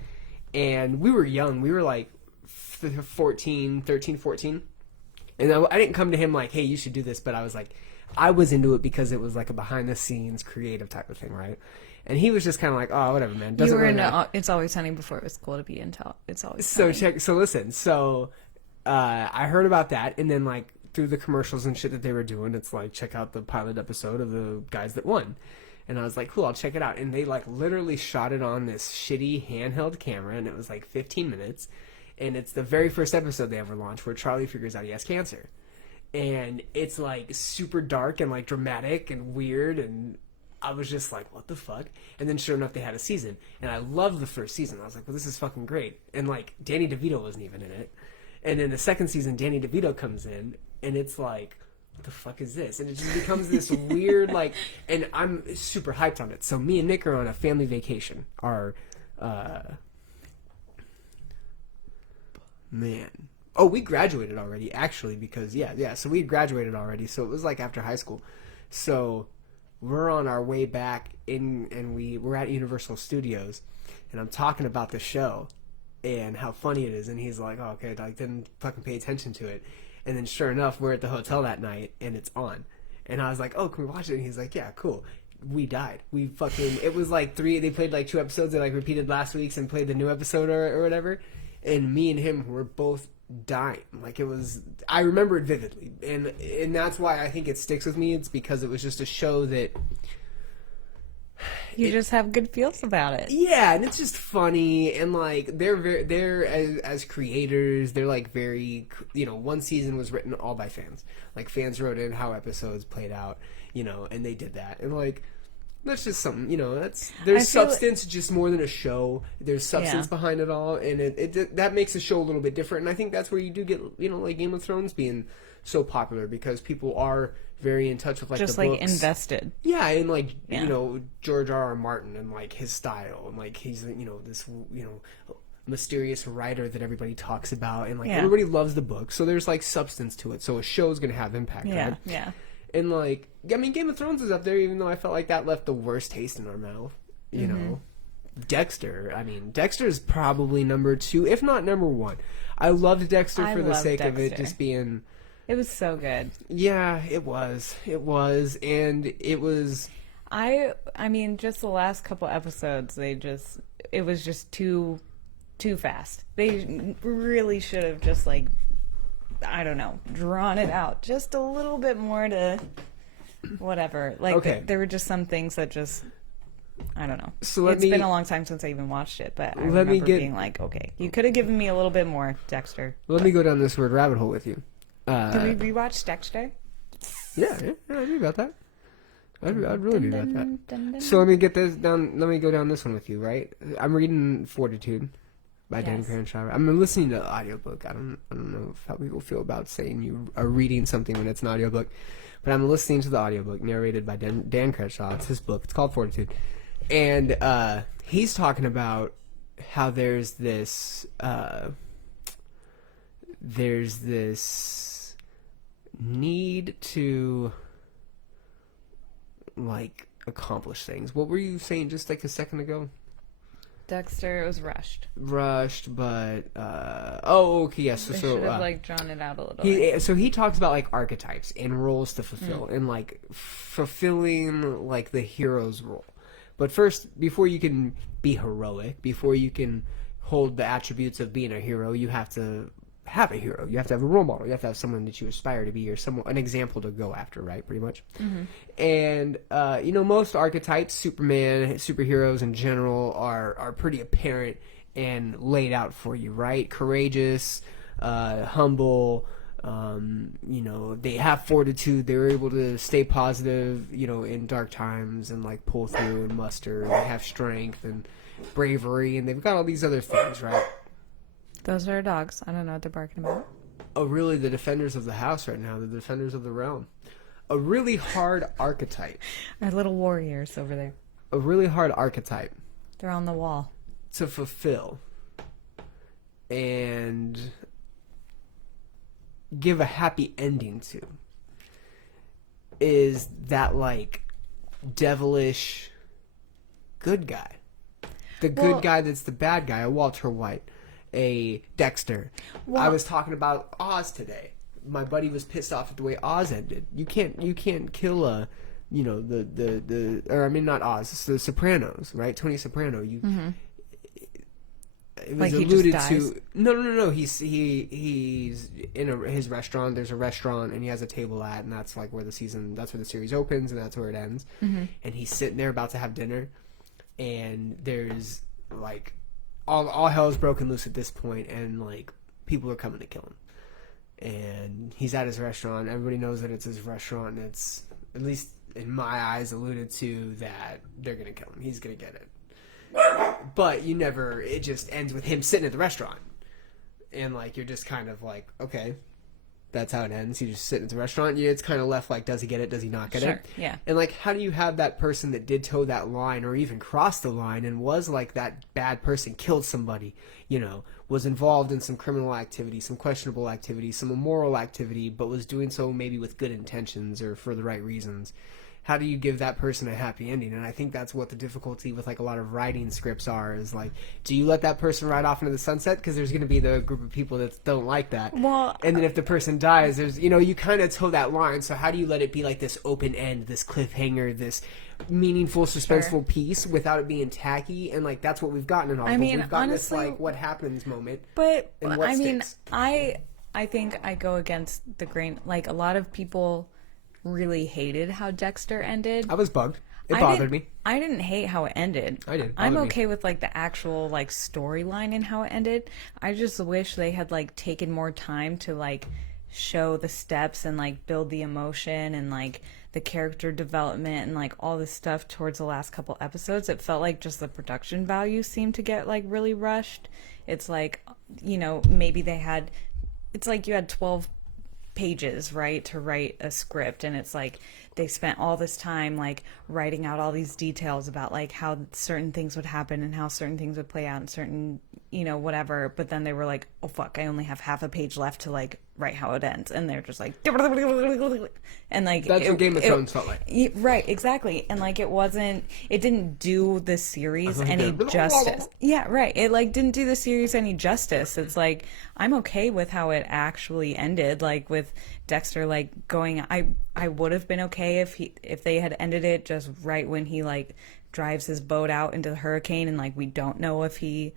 And we were young. We were like 13, 14. And I didn't come to him like, hey, you should do this. But I was like, I was into it because it was like a behind-the-scenes creative type of thing, right? And he was just kind of like, oh, whatever, man. Doesn't you were really into matter. It's Always Sunny before it was cool to be into It's Always So Sunny. listen. So I heard about that, and then like through the commercials and shit that they were doing, it's like, check out the pilot episode of the guys that won. And I was like, cool, I'll check it out. And they like literally shot it on this shitty handheld camera, and it was like 15 minutes. And it's the very first episode they ever launched where Charlie figures out he has cancer. And it's like super dark and like dramatic and weird, and I was just like, what the fuck? And then sure enough, they had a season, and I loved the first season. I was like, well, this is fucking great. And like Danny DeVito wasn't even in it. And then the second season, Danny DeVito comes in, and it's like, what the fuck is this? And it just becomes this weird, like, and I'm super hyped on it. So me and Nick are on a family vacation. Oh, we graduated already, actually, because, so we graduated already, so it was, like, after high school. So we're on our way back, and we're at Universal Studios, and I'm talking about the show and how funny it is, and he's like, oh, okay, like, didn't fucking pay attention to it. And then sure enough, we're at the hotel that night, and it's on. And I was like, oh, can we watch it? And he's like, yeah, cool. We died. It was, like, they played, like, 2 episodes that, like, repeated last week's and played the new episode or whatever, and me and him were both dying. Like, it was, I remember it vividly, and that's why I think it sticks with me. It's because it was just a show that you just have good feels about it. Yeah, and it's just funny, and like they're as creators, they're like very, you know, one season was written all by fans. Like fans wrote in how episodes played out, you know, and they did that, and like that's just something, you know, there's substance, just more than a show. There's substance behind it all, and it that makes the show a little bit different. And I think that's where you do get, you know, like Game of Thrones being so popular, because people are very in touch with like just the like books. Invested. Yeah, and like you know, George R.R. Martin and like his style, and like he's, you know, this, you know, mysterious writer that everybody talks about, and like everybody loves the book, so there's like substance to it. So a show's gonna have impact, right? Yeah. And, like, I mean, Game of Thrones is up there, even though I felt like that left the worst taste in our mouth, you know? Dexter, I mean, Dexter's probably number 2, if not number 1. I loved Dexter for the sake of it just being... It was so good. Yeah, it was. It was, and it was... I mean, just the last couple episodes, it was just too fast. They really should have just, like... I don't know, drawn it out just a little bit more to whatever. Like, there were just some things that just, I don't know. So it's been a long time since I even watched it, but I remember being like, okay, you could have given me a little bit more, Dexter. Let me go down this word rabbit hole with you. Can we rewatch Dexter? Yeah, I'd be about that. I'd really be about that. So let me get this down. Let me go down this one with you, right? I'm reading Fortitude by Dan Crenshaw. I'm listening to the audiobook. I don't know how people feel about saying you are reading something when it's an audiobook, but I'm listening to the audiobook narrated by Dan Crenshaw. It's his book. It's called Fortitude. And he's talking about how there's this need to like accomplish things. What were you saying just like a second ago? Dexter, it was rushed, but okay, yes. They should have like drawn it out a little. So he talks about like archetypes and roles to fulfill, and like fulfilling like the hero's role. But first, before you can be heroic, before you can hold the attributes of being a hero, you have to have a hero. You have to have a role model. You have to have someone that you aspire to be, or an example to go after, right? Pretty much. And most archetypes, Superman, superheroes in general, are pretty apparent and laid out for you, right? Courageous, humble. They have fortitude. They're able to stay positive, in dark times and like pull through and muster. And they have strength and bravery, and they've got all these other things, right? Those are dogs. I don't know what they're barking about. Oh, really? The defenders of the house right now. The defenders of the realm. A really hard archetype. Our little warriors over there. A really hard archetype. They're on the wall. To fulfill. And give a happy ending to. Is that, like, devilish good guy. The good guy that's the bad guy. A Walter White. A Dexter. Well, I was talking about Oz today. My buddy was pissed off at the way Oz ended. You can't kill not Oz. It's the Sopranos, right? Tony Soprano. It was like alluded he just to. No. He's in his restaurant. There's a restaurant, and he has a table at, and that's like where the series opens, and that's where it ends. And he's sitting there about to have dinner, and there's like all hell's broken loose at this point, and like people are coming to kill him. And he's at his restaurant. Everybody knows that it's his restaurant, and it's, at least in my eyes, alluded to that they're gonna kill him. He's gonna get it. But it just ends with him sitting at the restaurant. And like you're just kind of like, okay, that's how it ends. You just sit at the restaurant. It's kind of left like, does he get it? Does he not get it? Yeah. And like, how do you have that person that did toe that line or even crossed the line and was like that bad person, killed somebody, was involved in some criminal activity, some questionable activity, some immoral activity, but was doing so maybe with good intentions or for the right reasons? How do you give that person a happy ending? And I think that's what the difficulty with like a lot of writing scripts are, is like, do you let that person ride off into the sunset? Because there's going to be the group of people that don't like that. Well, and then if the person dies, there's, you kind of toe that line. So how do you let it be like this open end, this cliffhanger, this meaningful, suspenseful piece without it being tacky? And like, that's what we've gotten in all of We've gotten honestly, this like what happens moment. But I mean, I think I go against the grain. Like, a lot of people really hated how Dexter ended. I was bugged. It bothered me. I didn't hate how it ended. I did. I'm okay with like the actual like storyline and how it ended. I just wish they had like taken more time to like show the steps and like build the emotion and like the character development and like all this stuff towards the last couple episodes. It felt like just the production value seemed to get like really rushed. It's like, maybe it's like you had 12 pages, right, to write a script, and it's like they spent all this time like writing out all these details about like how certain things would happen and how certain things would play out and certain whatever, but then they were like, oh fuck, I only have half a page left to like write how it ends, and they're just like and like that's what Game of Thrones felt like. Right, exactly. And like it didn't do the series any justice. Yeah, right. It like didn't do the series any justice. It's like, I'm okay with how it actually ended, like with Dexter like going, I would have been okay if they had ended it just right when he like drives his boat out into the hurricane, and like we don't know if he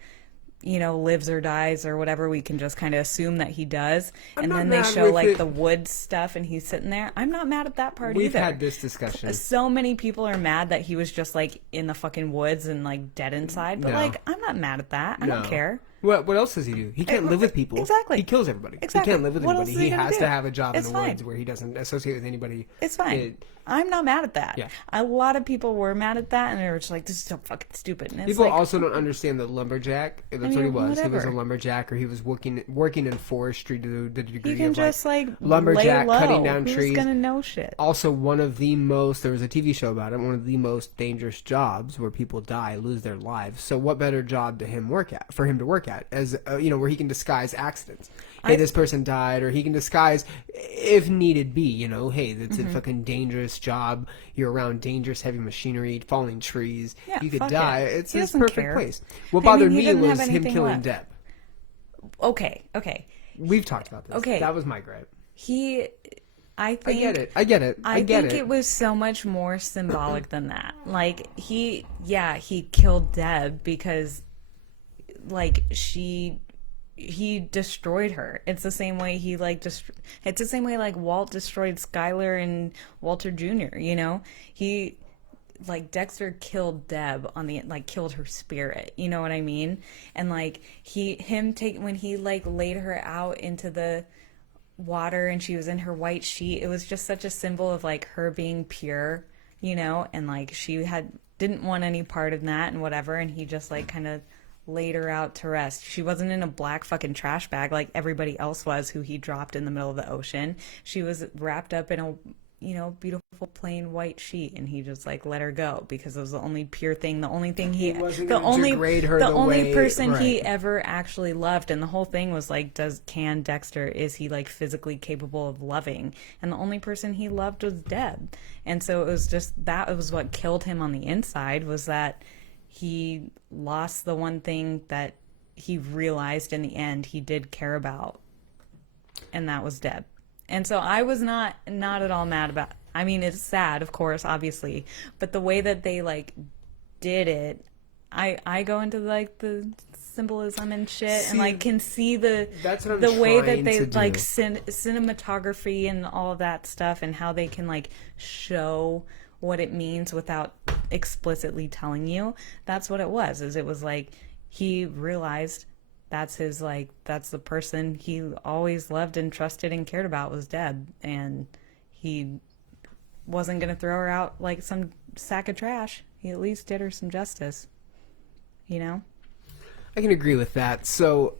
lives or dies or whatever. We can just kind of assume that he does. And then they show like the wood stuff and he's sitting there. I'm not mad at that part either. We've had this discussion. So many people are mad that he was just like in the fucking woods and like dead inside. But like, I'm not mad at that. I don't care. What else does he do? He can't live with people. Exactly. He kills everybody. Exactly. He can't live with anybody. He has to have a job in the fine. woods where he doesn't associate with anybody. It's fine. I'm not mad at that. Yeah. A lot of people were mad at that, and they were just like, this is so fucking stupid. And it's people like, also don't understand the lumberjack. That's what he was. Whatever. He was a lumberjack, or he was working in forestry to the degree you can of just like lay lumberjack, low. cutting down Who's trees. gonna know shit? Also, there was a TV show about it, one of the most dangerous jobs where people die, lose their lives. So what better job for him to work at, as where he can disguise accidents. Hey, this person died, or he can disguise if needed be, hey, that's a fucking dangerous job. You're around dangerous heavy machinery, falling trees. Yeah, you could die. It. It's his perfect place. What bothered me was him killing Deb. Okay. We've talked about this. Okay. That was my gripe. I think I get it. I think it was so much more symbolic than that. Like he killed Deb because like he destroyed her. It's the same way it's the same way like Walt destroyed Skylar and Walter Jr., you know? He like Dexter killed Deb on the like killed her spirit, you know what I mean? And like when he like laid her out into the water and she was in her white sheet, it was just such a symbol of like her being pure, you know, and like she didn't want any part of that and whatever, and he just like kind of laid her out to rest. She wasn't in a black fucking trash bag like everybody else was who he dropped in the middle of the ocean. She was wrapped up in a, you know, beautiful plain white sheet, and he just like let her go because it was the only pure thing, the only thing he the only person he ever actually loved. And the whole thing was like, Dexter, is he like physically capable of loving? And the only person he loved was Deb. And so it was just that, it was what killed him on the inside, was that he lost the one thing that he realized in the end he did care about, and that was Deb. And so I was not at all mad about it. I mean, it's sad, of course, obviously, but the way that they like did it, I go into like the symbolism and shit, and like can see the way that they like cinematography and all of that stuff, and how they can like show what it means without explicitly telling you. That's what it was. It was like he realized that's the person he always loved and trusted and cared about was Deb, and he wasn't going to throw her out like some sack of trash. He at least did her some justice, you know? I can agree with that. So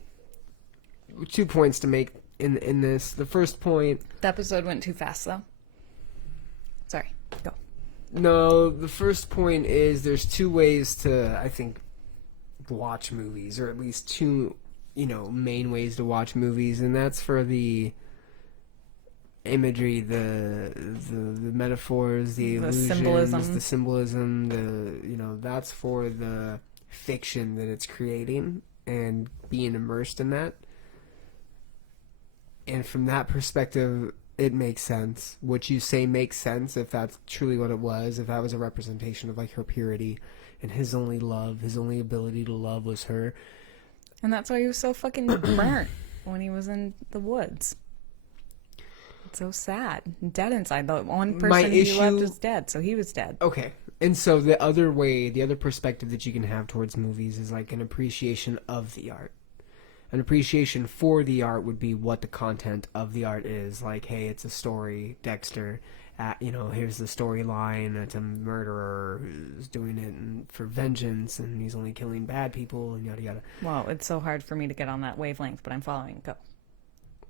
2 points to make in this. The first point, the episode went too fast though. Sorry, go. No, the first point is there's 2 ways to, I think, watch movies, or at least 2, you know, main ways to watch movies, and that's for the imagery, the metaphors, the illusions, the symbolism, you know, that's for the fiction that it's creating and being immersed in that. And from that perspective, it makes sense. What you say makes sense if that's truly what it was, if that was a representation of like her purity and his only love, his only ability to love was her. And that's why he was so fucking burnt when he was in the woods. It's so sad. Dead inside. The one person he loved was dead, so he was dead. Okay. And so the other perspective that you can have towards movies is like an appreciation of the art. An appreciation for the art would be what the content of the art is. Like, hey, it's a story, Dexter. You know, here's the storyline. It's a murderer who's doing it for vengeance, and he's only killing bad people, and yada yada. Well, it's so hard for me to get on that wavelength, but I'm following. Go.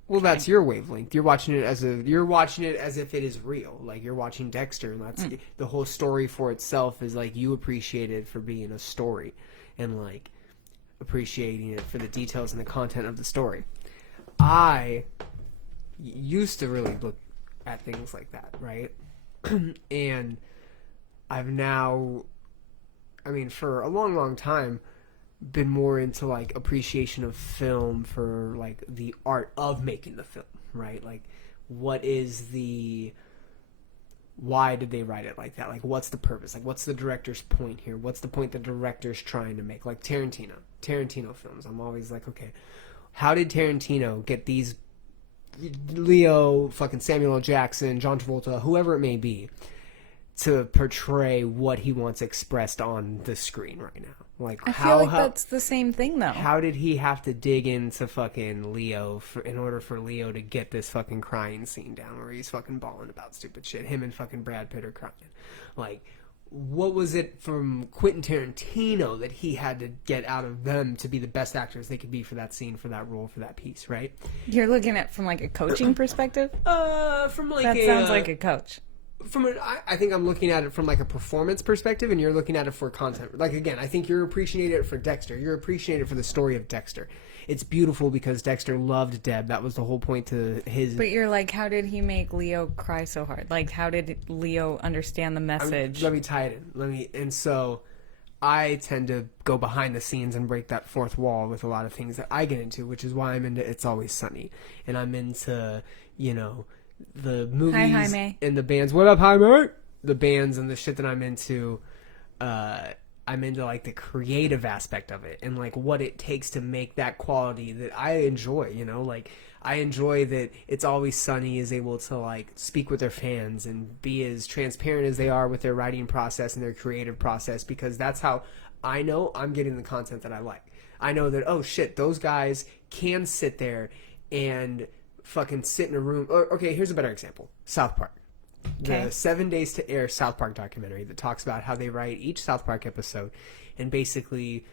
Well, that's your wavelength. You're watching it as if it is real. Like, you're watching Dexter, and that's the whole story for itself is like you appreciate it for being a story, and like appreciating it for the details and the content of the story. I used to really look at things like that, right? And I've now, I mean, for a long, long time, been more into like appreciation of film for like the art of making the film, right? Like, why did they write it like that? Like, what's the purpose? Like, what's the director's point here? What's the point the director's trying to make? Like Tarantino films, I'm always like, okay, how did Tarantino get these Leo, fucking Samuel L. Jackson, John Travolta, whoever it may be, to portray what he wants expressed on the screen right now? Like, I feel like that's the same thing, though. How did he have to dig into fucking Leo in order for Leo to get this fucking crying scene down where he's fucking bawling about stupid shit? Him and fucking Brad Pitt are crying. Like, what was it from Quentin Tarantino that he had to get out of them to be the best actors they could be for that scene, for that role, for that piece, right? You're looking at from like a coaching perspective? From like that sounds like a coach. I think I'm looking at it from like a performance perspective, and you're looking at it for content. Like, again, I think you're appreciating it for Dexter. You're appreciating it for the story of Dexter. It's beautiful because Dexter loved Deb. That was the whole point to his... But you're like, how did he make Leo cry so hard? Like, how did Leo understand the message? Let me tie it in. And so I tend to go behind the scenes and break that fourth wall with a lot of things that I get into, which is why I'm into It's Always Sunny. And I'm into, you know, the movies Hi, Jaime. and the bands. What up, Jaime? The bands and the shit that I'm into. I'm into like the creative aspect of it and like what it takes to make that quality that I enjoy, you know, like I enjoy that It's Always Sunny is able to like speak with their fans and be as transparent as they are with their writing process and their creative process, because that's how I know I'm getting the content that I like. I know that, oh shit, those guys can sit there and fucking sit in a room. Okay, here's a better example. South Park. Okay. The 7 Days to Air South Park documentary that talks about how they write each South Park episode and basically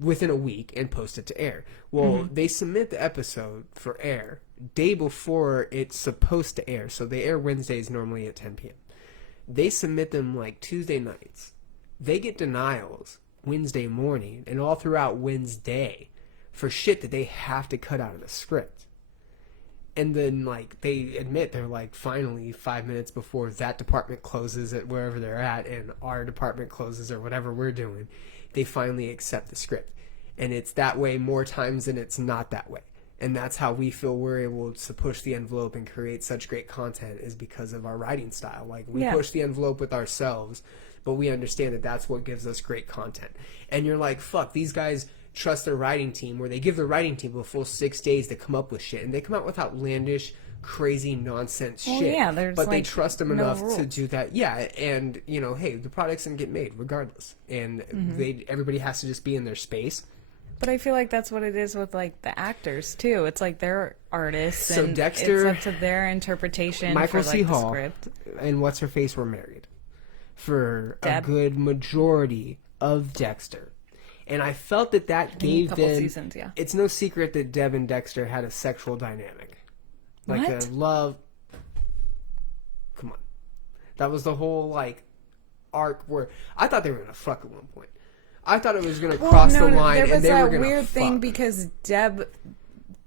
within a week and post it to air. Well, they submit the episode for air day before it's supposed to air. So they air Wednesdays normally at 10 p.m. They submit them like Tuesday nights. They get denials Wednesday morning and all throughout Wednesday for shit that they have to cut out of the script. And then, like, they admit they're, like, finally 5 minutes before that department closes at wherever they're at and our department closes or whatever we're doing, they finally accept the script. And it's that way more times than it's not that way. And that's how we feel we're able to push the envelope and create such great content, is because of our writing style. Like, we push the envelope with ourselves, but we understand that that's what gives us great content. And you're like, fuck, these guys trust their writing team, where they give their writing team a full 6 days to come up with shit, and they come out with outlandish, crazy nonsense shit. Yeah, there's but like they trust them no enough rules. to do that. Yeah, and you know, hey, the product's gonna get made regardless, and everybody has to just be in their space. But I feel like that's what it is with like the actors too. It's like they're artists, So and Dexter, it's up to their interpretation Michael for C. like the Hall, script. and what's her face were married for Deb. a good majority of Dexter. And I felt that gave couple them... seasons, yeah. It's no secret that Deb and Dexter had a sexual dynamic. Like What? a love... Come on. That was the whole, like, arc where... I thought they were going to fuck at one point. I thought it was going to cross the line and they were going to fuck. There was that weird thing because Deb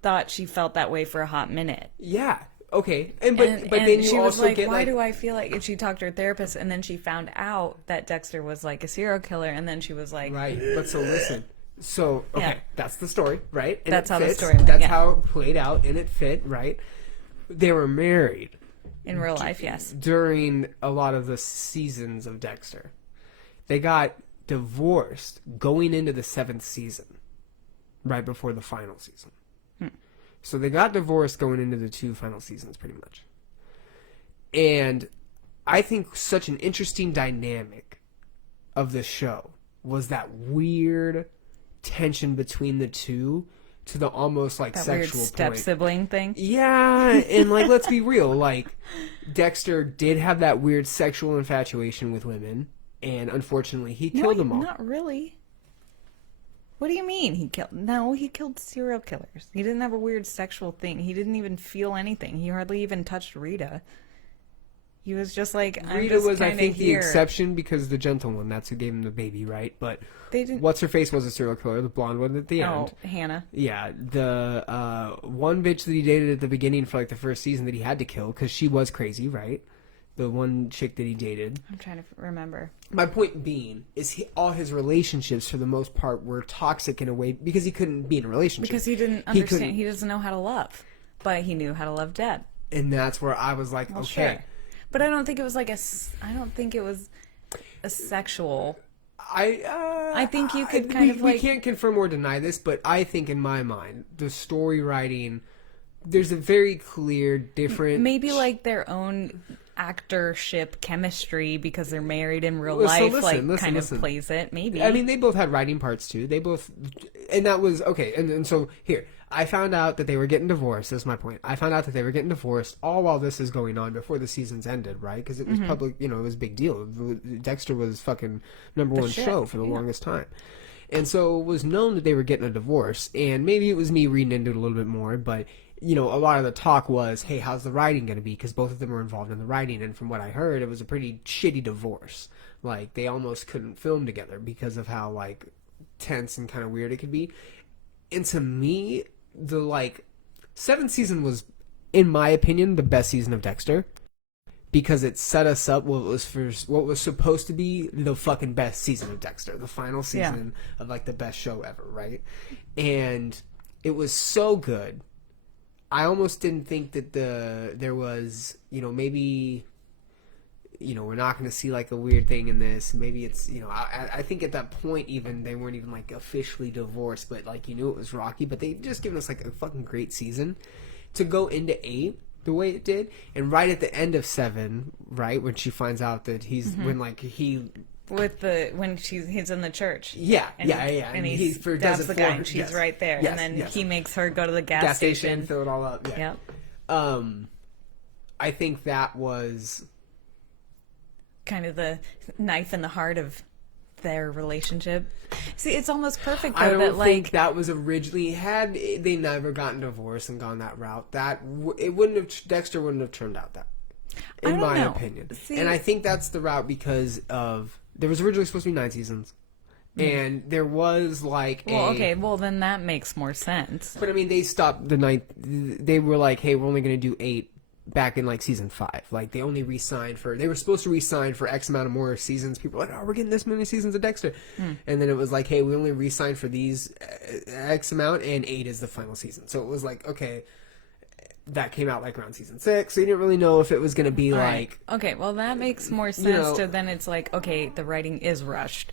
thought she felt that way for a hot minute. Yeah. Okay. But And then you she was also like, get why like... do I feel like... And she talked to her therapist, and then she found out that Dexter was like a serial killer, and then she was like... Right, but so listen. So, okay, Yeah. that's the story, right? And That's it how the fits. story went, That's yeah. how it played out, and it fit, right? They were married In real life, yes. during a lot of the seasons of Dexter. They got divorced going into the 7th season, right before the final season. So they got divorced going into the 2 final seasons, pretty much. And I think such an interesting dynamic of the show was that weird tension between the two, to the almost like That sexual weird step point. sibling thing. Yeah, and like let's be real, like Dexter did have that weird sexual infatuation with women, and unfortunately he killed them all. Not really. What do you mean he killed? No, he killed serial killers. He didn't have a weird sexual thing. He didn't even feel anything. He hardly even touched Rita. He was just like, I'm Rita just was, I kinda think, the here. exception because the gentle one, that's who gave him the baby, right? But They didn't. what's her face was a serial killer, the blonde one at the end. Oh, Hannah. Yeah, the one bitch that he dated at the beginning for like the first season that he had to kill because she was crazy, right? The one chick that he dated. I'm trying to remember. My point being is all his relationships for the most part were toxic in a way because he couldn't be in a relationship. Because he didn't couldn't- understand. He doesn't know how to love. But he knew how to love Deb. And that's where I was like, Well, okay. sure. But I don't think it was like I don't think it was a sexual. I think you could kind of we like... can't confirm or deny this, but I think in my mind, the story writing, there's a very clear different... Maybe like their own actorship chemistry because they're married in real Well, so life, listen. of plays it. Maybe. I mean, they both had writing parts too. They both, and that was okay. And so here, I found out that they were getting divorced. That's my point. I found out that they were getting divorced all while this is going on before the seasons ended, right? Because it was public. You know, it was a big deal. Dexter was fucking #1 shit. show for the longest time. And so it was known that they were getting a divorce, and maybe it was me reading into it a little bit more, but you know, a lot of the talk was, hey, how's the writing going to be? Because both of them were involved in the writing, and from what I heard, it was a pretty shitty divorce. Like, they almost couldn't film together because of how, like, tense and kind of weird it could be. And to me, the, like, 7th season was, in my opinion, the best season of Dexter. Because it set us up what was supposed to be the fucking best season of Dexter. The final season of, like, the best show ever, right? And it was so good. I almost didn't think that there was, maybe, we're not going to see like a weird thing in this. Maybe it's, I think at that point even they weren't even like officially divorced, but like it was rocky. But they just given us like a fucking great season to go into 8 the way it did, and right at the end of 7, right when she finds out that he's when like he. When he's in the church. Yeah, and and he stabs the guy and she's right there. Yes, and then he makes her go to the gas station. Fill it all up. Yeah. Yep. I think that was kind of the knife in the heart of their relationship. See, it's almost perfect though. I don't think that was originally, had they never gotten divorced and gone that route, Dexter wouldn't have turned out that, in my opinion. See, and I think that's the route because of, there was originally supposed to be 9 seasons. And there was like then that makes more sense. But I mean, they stopped the 9th. They were like, hey, we're only going to do 8 back in like season 5. Like they only re-signed they were supposed to re-sign for X amount of more seasons. People were like, oh, we're getting this many seasons of Dexter. And then it was like, hey, we only re-signed for these X amount, and 8 is the final season. So it was like, okay, that came out like around season 6. So you didn't really know if it was going to be like... Okay, well that makes more sense to then it's like, okay, the writing is rushed.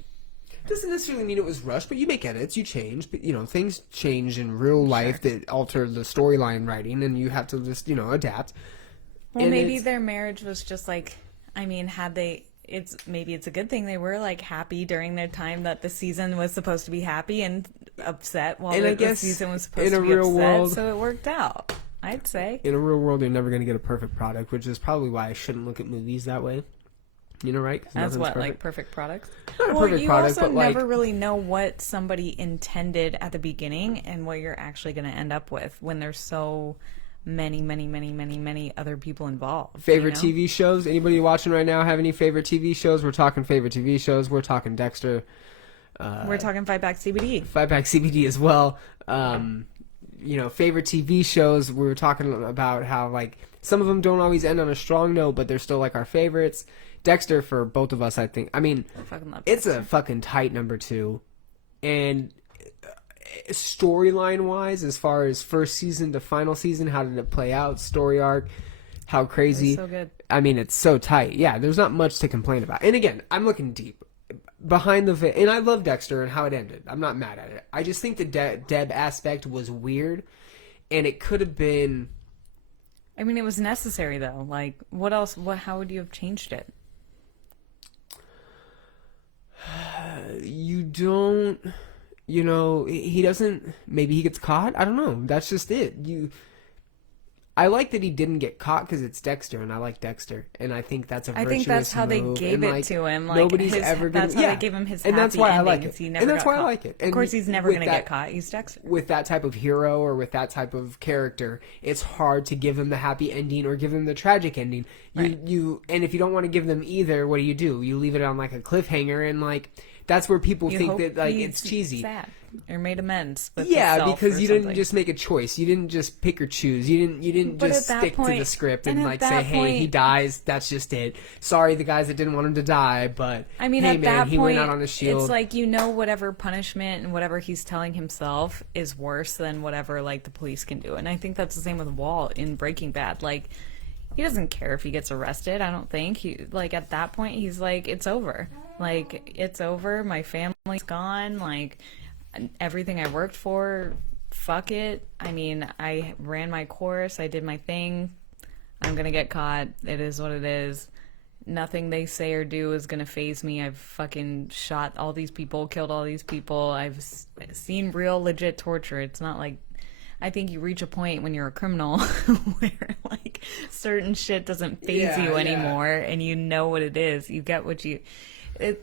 Doesn't necessarily mean it was rushed, but you make edits, you change, but things change in real life that alter the storyline writing, and you have to just adapt. Well, and maybe their marriage was just like, I mean, maybe it's a good thing they were like happy during their time that the season was supposed to be happy and upset while the season was supposed to be upset, so it worked out, I'd say. In a real world, you're never going to get a perfect product, which is probably why I shouldn't look at movies that way. Right? That's what, like perfect products? Not a perfect product, but like... you also never really know what somebody intended at the beginning and what you're actually going to end up with when there's so many other people involved. Favorite TV shows? Anybody watching right now have any favorite TV shows? We're talking favorite TV shows. We're talking Dexter. We're talking Fight Back CBD. Fight Back CBD as well. Favorite TV shows. We were talking about how like some of them don't always end on a strong note, but they're still like our favorites. Dexter for both of us, I think. I mean, it's a fucking tight number 2, and storyline wise, as far as first season to final season, how did it play out? Story arc, how crazy? So good. I mean, it's so tight. Yeah, there's not much to complain about. And again, I'm looking deep behind the and I love Dexter and how it ended. I'm not mad at it. I just think the Deb aspect was weird, and it could have been. I mean, it was necessary though. Like, what else? How would you have changed it? You don't, he doesn't, maybe he gets caught. I don't know. That's just it. I like that he didn't get caught because it's Dexter, and I like Dexter, and I think that's a virtuous move. I think that's how they gave it to him. Like, nobody's ever gonna. That's how they gave him his happy and that's why I like it. And that's why I like it. And of course, he's never going to get caught. He's Dexter. With that type of hero or with that type of character, it's hard to give him the happy ending or give him the tragic ending. And if you don't want to give them either, what do? You leave it on like a cliffhanger, and like that's where people think that like it's cheesy. Sad. Or made amends with because you didn't just make a choice. You didn't just pick or choose. You didn't just stick to the script and like say, hey, he dies. That's just it. Sorry, the guys that didn't want him to die, but I mean, hey, at man, that he point, went out on a shield. It's like whatever punishment and whatever he's telling himself is worse than whatever like the police can do. And I think that's the same with Walt in Breaking Bad. Like, he doesn't care if he gets arrested. I don't think at that point he's like, it's over. Like, it's over. My family's gone. Like, everything I worked for, fuck it. I mean, I ran my course. I did my thing. I'm going to get caught. It is what it is. Nothing they say or do is going to faze me. I've fucking shot all these people, killed all these people. I've seen real legit torture. It's not like, I think you reach a point when you're a criminal where like certain shit doesn't faze you anymore, and you know what it is. You get what you...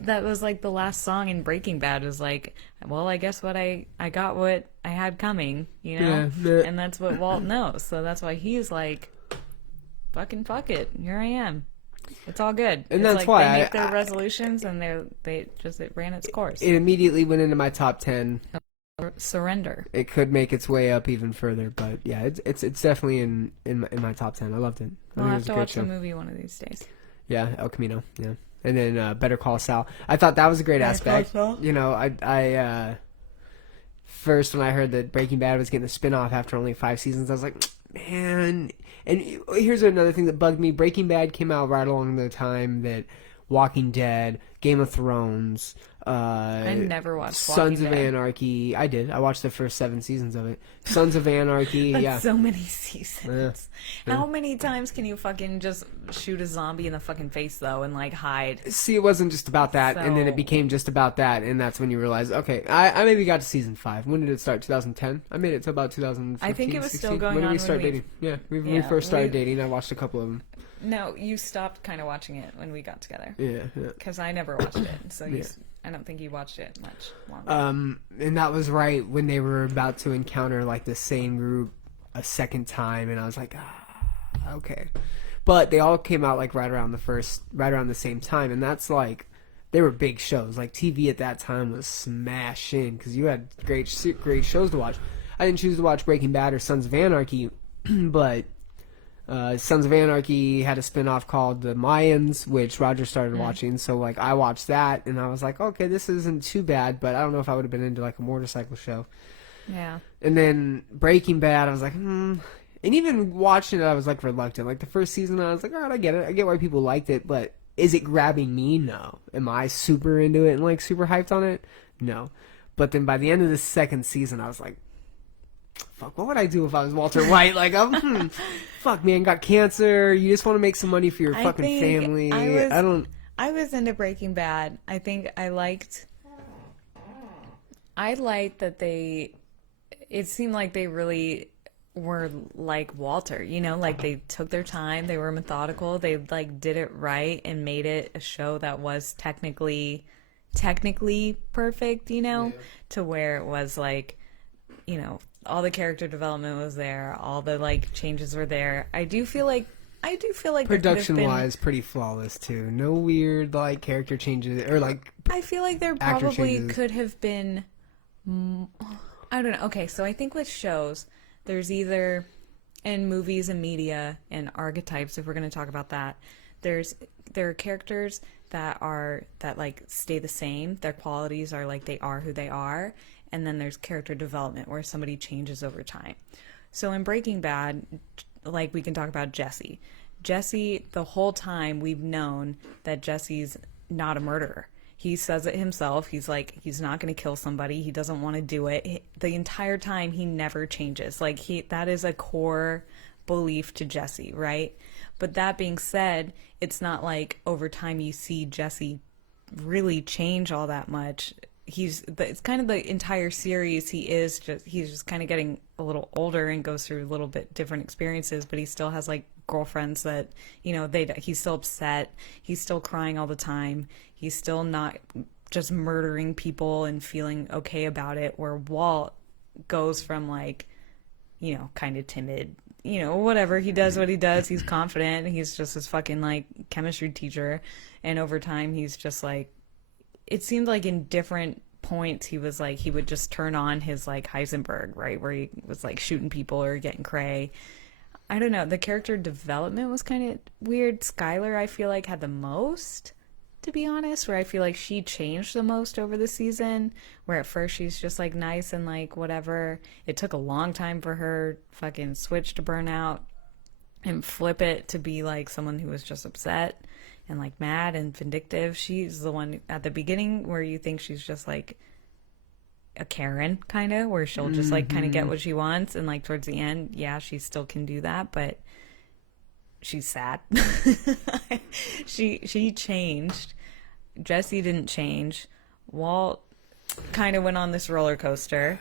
that was like the last song in Breaking Bad was like, well, I guess I got what I had coming, and that's what Walt knows. So that's why he's like, fucking fuck it, here I am. It's all good. And it's that's like why they make their resolutions, and it ran its course. It immediately went into my top 10. Surrender. It could make its way up even further, but yeah, it's definitely in my top 10. I loved it. I'll have to watch the movie one of these days. Yeah, El Camino. Yeah. And then Better Call Saul. I thought that was a great aspect. I first when I heard that Breaking Bad was getting a spin-off after only 5 seasons, I was like, man. And here's another thing that bugged me. Breaking Bad came out right along the time that Walking Dead, Game of Thrones, I never watched Sons Walking of Dead. Anarchy. I did. I watched the first 7 seasons of it. Sons of Anarchy. That's Yeah. so many seasons. Yeah. How many times can you fucking just shoot a zombie in the fucking face though and like hide? See, it wasn't just about that, and then it So- became just about that, and that's when you realize, okay, I maybe got to season 5. When did it start? 2010? I made it to about 2015, I think it was 16. still going when did on we start when we- dating? Yeah, when we Yeah, first started we- dating, I watched a couple of them. No, you stopped kind of watching it when we got together. Yeah, yeah. Because I never watched it, so Yeah. I don't think you watched it much longer. And that was right when they were about to encounter like the same group a second time, and I was like, okay. But they all came out like right around the same time, and that's like, they were big shows. Like TV at that time was smashing because you had great shows to watch. I didn't choose to watch Breaking Bad or Sons of Anarchy, but Sons of Anarchy had a spin-off called The Mayans, which Roger started watching, so like I watched that and I was like, okay, this isn't too bad, but I don't know if I would have been into like a motorcycle show. Yeah. And then Breaking Bad, I was like, and even watching it I was like reluctant. Like the first season I was like, alright, I get it, I get why people liked it, but is it grabbing me? No. Am I super into it and like super hyped on it? No. But then by the end of the second season I was like, fuck, what would I do if I was Walter White? Like, fuck, man, got cancer. You just want to make some money for your I fucking think family. I was into Breaking Bad. I think I liked that it seemed like they really were like Walter, you know, like they took their time, they were methodical, they like did it right and made it a show that was technically perfect, you know, to where it was like, you know, all the character development was there, all the like changes were there. I do feel like production wise, pretty flawless too. No weird like character changes or like. I feel like there actor probably changes. could have been. I don't know. Okay, so I think with shows, there's either in movies and media and archetypes. If we're going to talk about that, there are characters that like stay the same. Their qualities are like they are who they are. And then there's character development where somebody changes over time. So in Breaking Bad, like we can talk about Jesse. Jesse, the whole time we've known that Jesse's not a murderer. He says it himself. He's like, he's not going to kill somebody. He doesn't want to do it. The entire time he never changes. Like that is a core belief to Jesse, right? But that being said, it's not like over time you see Jesse really change all that much. It's kind of the entire series. He's just kind of getting a little older and goes through a little bit different experiences, but he still has like girlfriends that, you know, he's still upset. He's still crying all the time. He's still not just murdering people and feeling okay about it, where Walt goes from like, you know, kind of timid, you know, whatever. He does what he does. He's confident. He's just his fucking like chemistry teacher. And over time, he's just like, it seemed like in different points he was like, he would just turn on his like Heisenberg, right, where he was like shooting people or getting cray. I don't know, the character development was kind of weird. Skylar, I feel like, had the most, to be honest, where I feel like she changed the most over the season, where at first she's just like nice and like whatever. It took a long time for her fucking switch to burn out and flip it to be like someone who was just upset and like mad and vindictive. She's the one at the beginning where you think she's just like a Karen, kind of, where she'll just like kind of get what she wants, and like towards the end, yeah, she still can do that, but she's sad. she changed. Jesse didn't change. Walt kind of went on this roller coaster.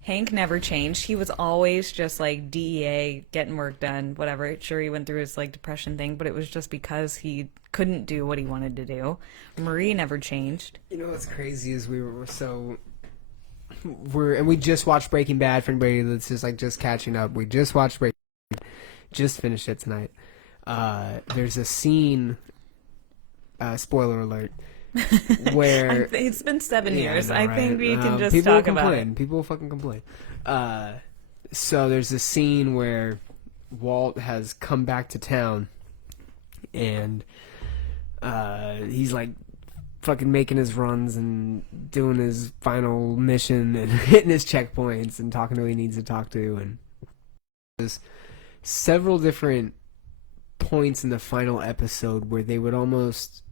Hank never changed. He was always just like DEA, getting work done, whatever. Sure, he went through his like depression thing, but it was just because he couldn't do what he wanted to do. Marie never changed. You know what's crazy is we just watched Breaking Bad. For anybody that's just like just catching up, we just watched Breaking Bad, just finished it tonight. There's a scene, spoiler alert, where it's been 7 years. I know, I think we can just people talk will about complain. it. People will fucking complain. So there's a scene where Walt has come back to town, and he's like fucking making his runs and doing his final mission and hitting his checkpoints and talking to who he needs to talk to, and several different points in the final episode where they would almost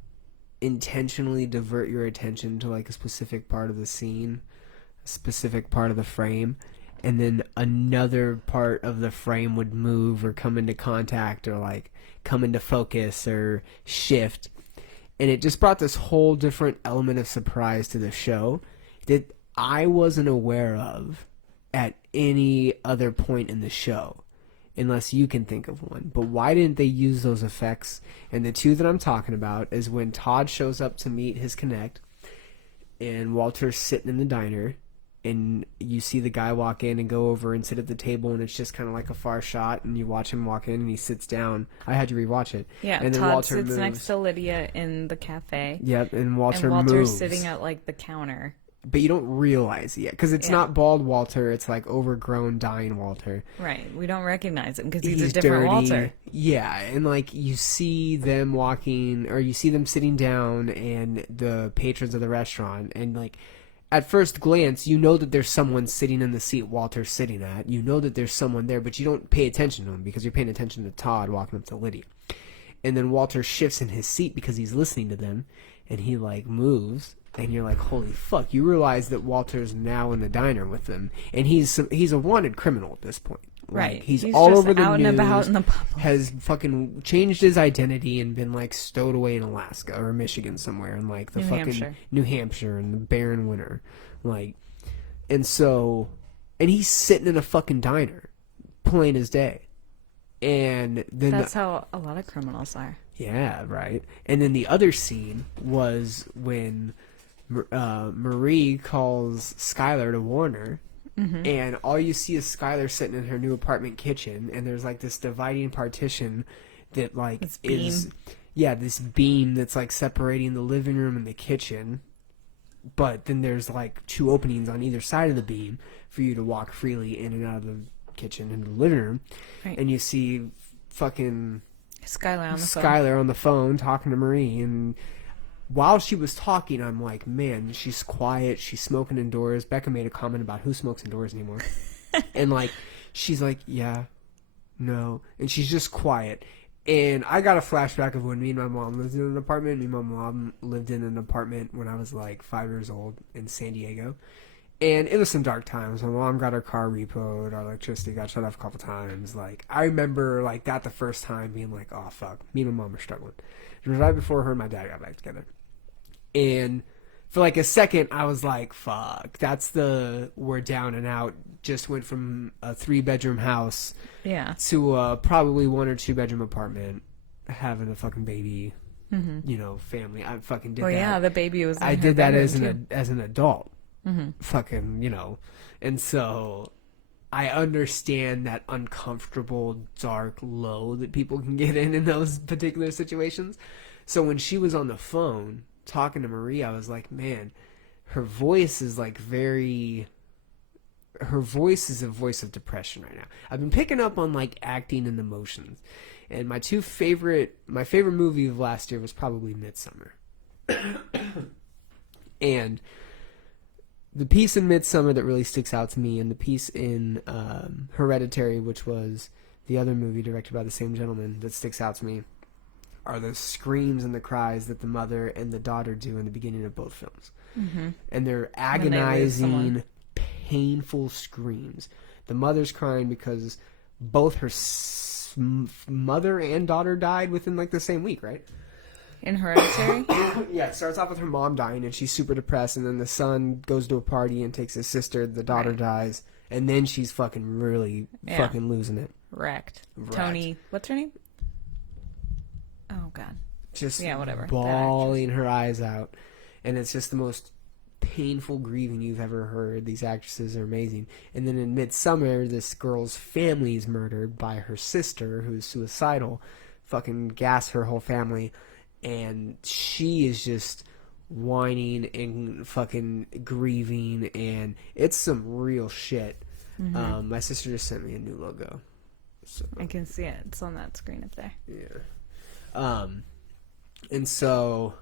intentionally divert your attention to like a specific part of the scene, a specific part of the frame, and then another part of the frame would move or come into contact or like come into focus or shift. And it just brought this whole different element of surprise to the show that I wasn't aware of at any other point in the show, unless you can think of one. But why didn't they use those effects? And the two that I'm talking about is when Todd shows up to meet his connect, and Walter's sitting in the diner, and you see the guy walk in and go over and sit at the table, and it's just kind of like a far shot, and you watch him walk in, and he sits down. I had to rewatch it. Yeah, and then Todd Walter sits moves next to Lydia in the cafe. Yep, and Walter's moves. Sitting at like the counter. But you don't realize it yet, because it's not bald Walter, it's like overgrown, dying Walter. Right, we don't recognize him because he's a different dirty. Walter. Yeah, and like you see them walking, or you see them sitting down, and the patrons of the restaurant, and like at first glance, you know that there's someone sitting in the seat Walter's sitting at. You know that there's someone there, but you don't pay attention to him because you're paying attention to Todd walking up to Lydia. And then Walter shifts in his seat because he's listening to them, and he like moves, and you're like, holy fuck. You realize that Walter's now in the diner with them, and he's a wanted criminal at this point. Right. Like, he's all over the out news, and about in the public. Has fucking changed his identity and been like stowed away in Alaska or Michigan somewhere in like the New Hampshire in the barren winter. Like, and he's sitting in a fucking diner, plain as day. And then that's how a lot of criminals are. Yeah, right. And then the other scene was when Marie calls Skylar to warn her. Mm-hmm. And all you see is Skylar sitting in her new apartment kitchen, and there's like this dividing partition that like this beam that's like separating the living room and the kitchen. But then there's like two openings on either side of the beam for you to walk freely in and out of the kitchen into the living room. Right. And you see fucking Skylar on the phone talking to Marie, and while she was talking, I'm like, man, she's quiet. She's smoking indoors. Becca made a comment about who smokes indoors anymore. And, like, she's like, yeah, no. And she's just quiet. And I got a flashback of when me and my mom lived in an apartment. Me and my mom lived in an apartment when I was, like, 5 years old in San Diego. And it was some dark times. My mom got her car repoed. Our electricity got shut off a couple times. Like, I remember, like, that the first time being like, oh, fuck. Me and my mom were struggling. It was right before her and my dad got back together. And for like a second, I was like, fuck, we're down and out. Just went from a 3-bedroom house to a probably 1 or 2 bedroom apartment, having a fucking baby, family. I fucking did that. Oh, yeah, the baby was in I did that as an adult. Mm-hmm. Fucking, and so I understand that uncomfortable, dark low that people can get in those particular situations. So when she was on the phone talking to Marie, I was like, man, her voice is like her voice is a voice of depression right now. I've been picking up on like acting and emotions, and my favorite movie of last year was probably Midsummer. And the piece in Midsummer that really sticks out to me, and the piece in Hereditary, which was the other movie directed by the same gentleman, that sticks out to me, are the screams and the cries that the mother and the daughter do in the beginning of both films. Mm-hmm. And they're agonizing, painful screams. The mother's crying because both her mother and daughter died within like the same week, right? In Hereditary? Yeah, it starts off with her mom dying and she's super depressed, and then the son goes to a party and takes his sister, the daughter dies, and then she's fucking really fucking losing it. Wrecked. Tony, what's her name? Oh, God. Just whatever. Bawling her eyes out. And it's just the most painful grieving you've ever heard. These actresses are amazing. And then in Midsummer, this girl's family is murdered by her sister, who's suicidal. Fucking gas her whole family. And she is just whining and fucking grieving. And it's some real shit. Mm-hmm. My sister just sent me a new logo. So, I can see it. It's on that screen up there. Yeah. And so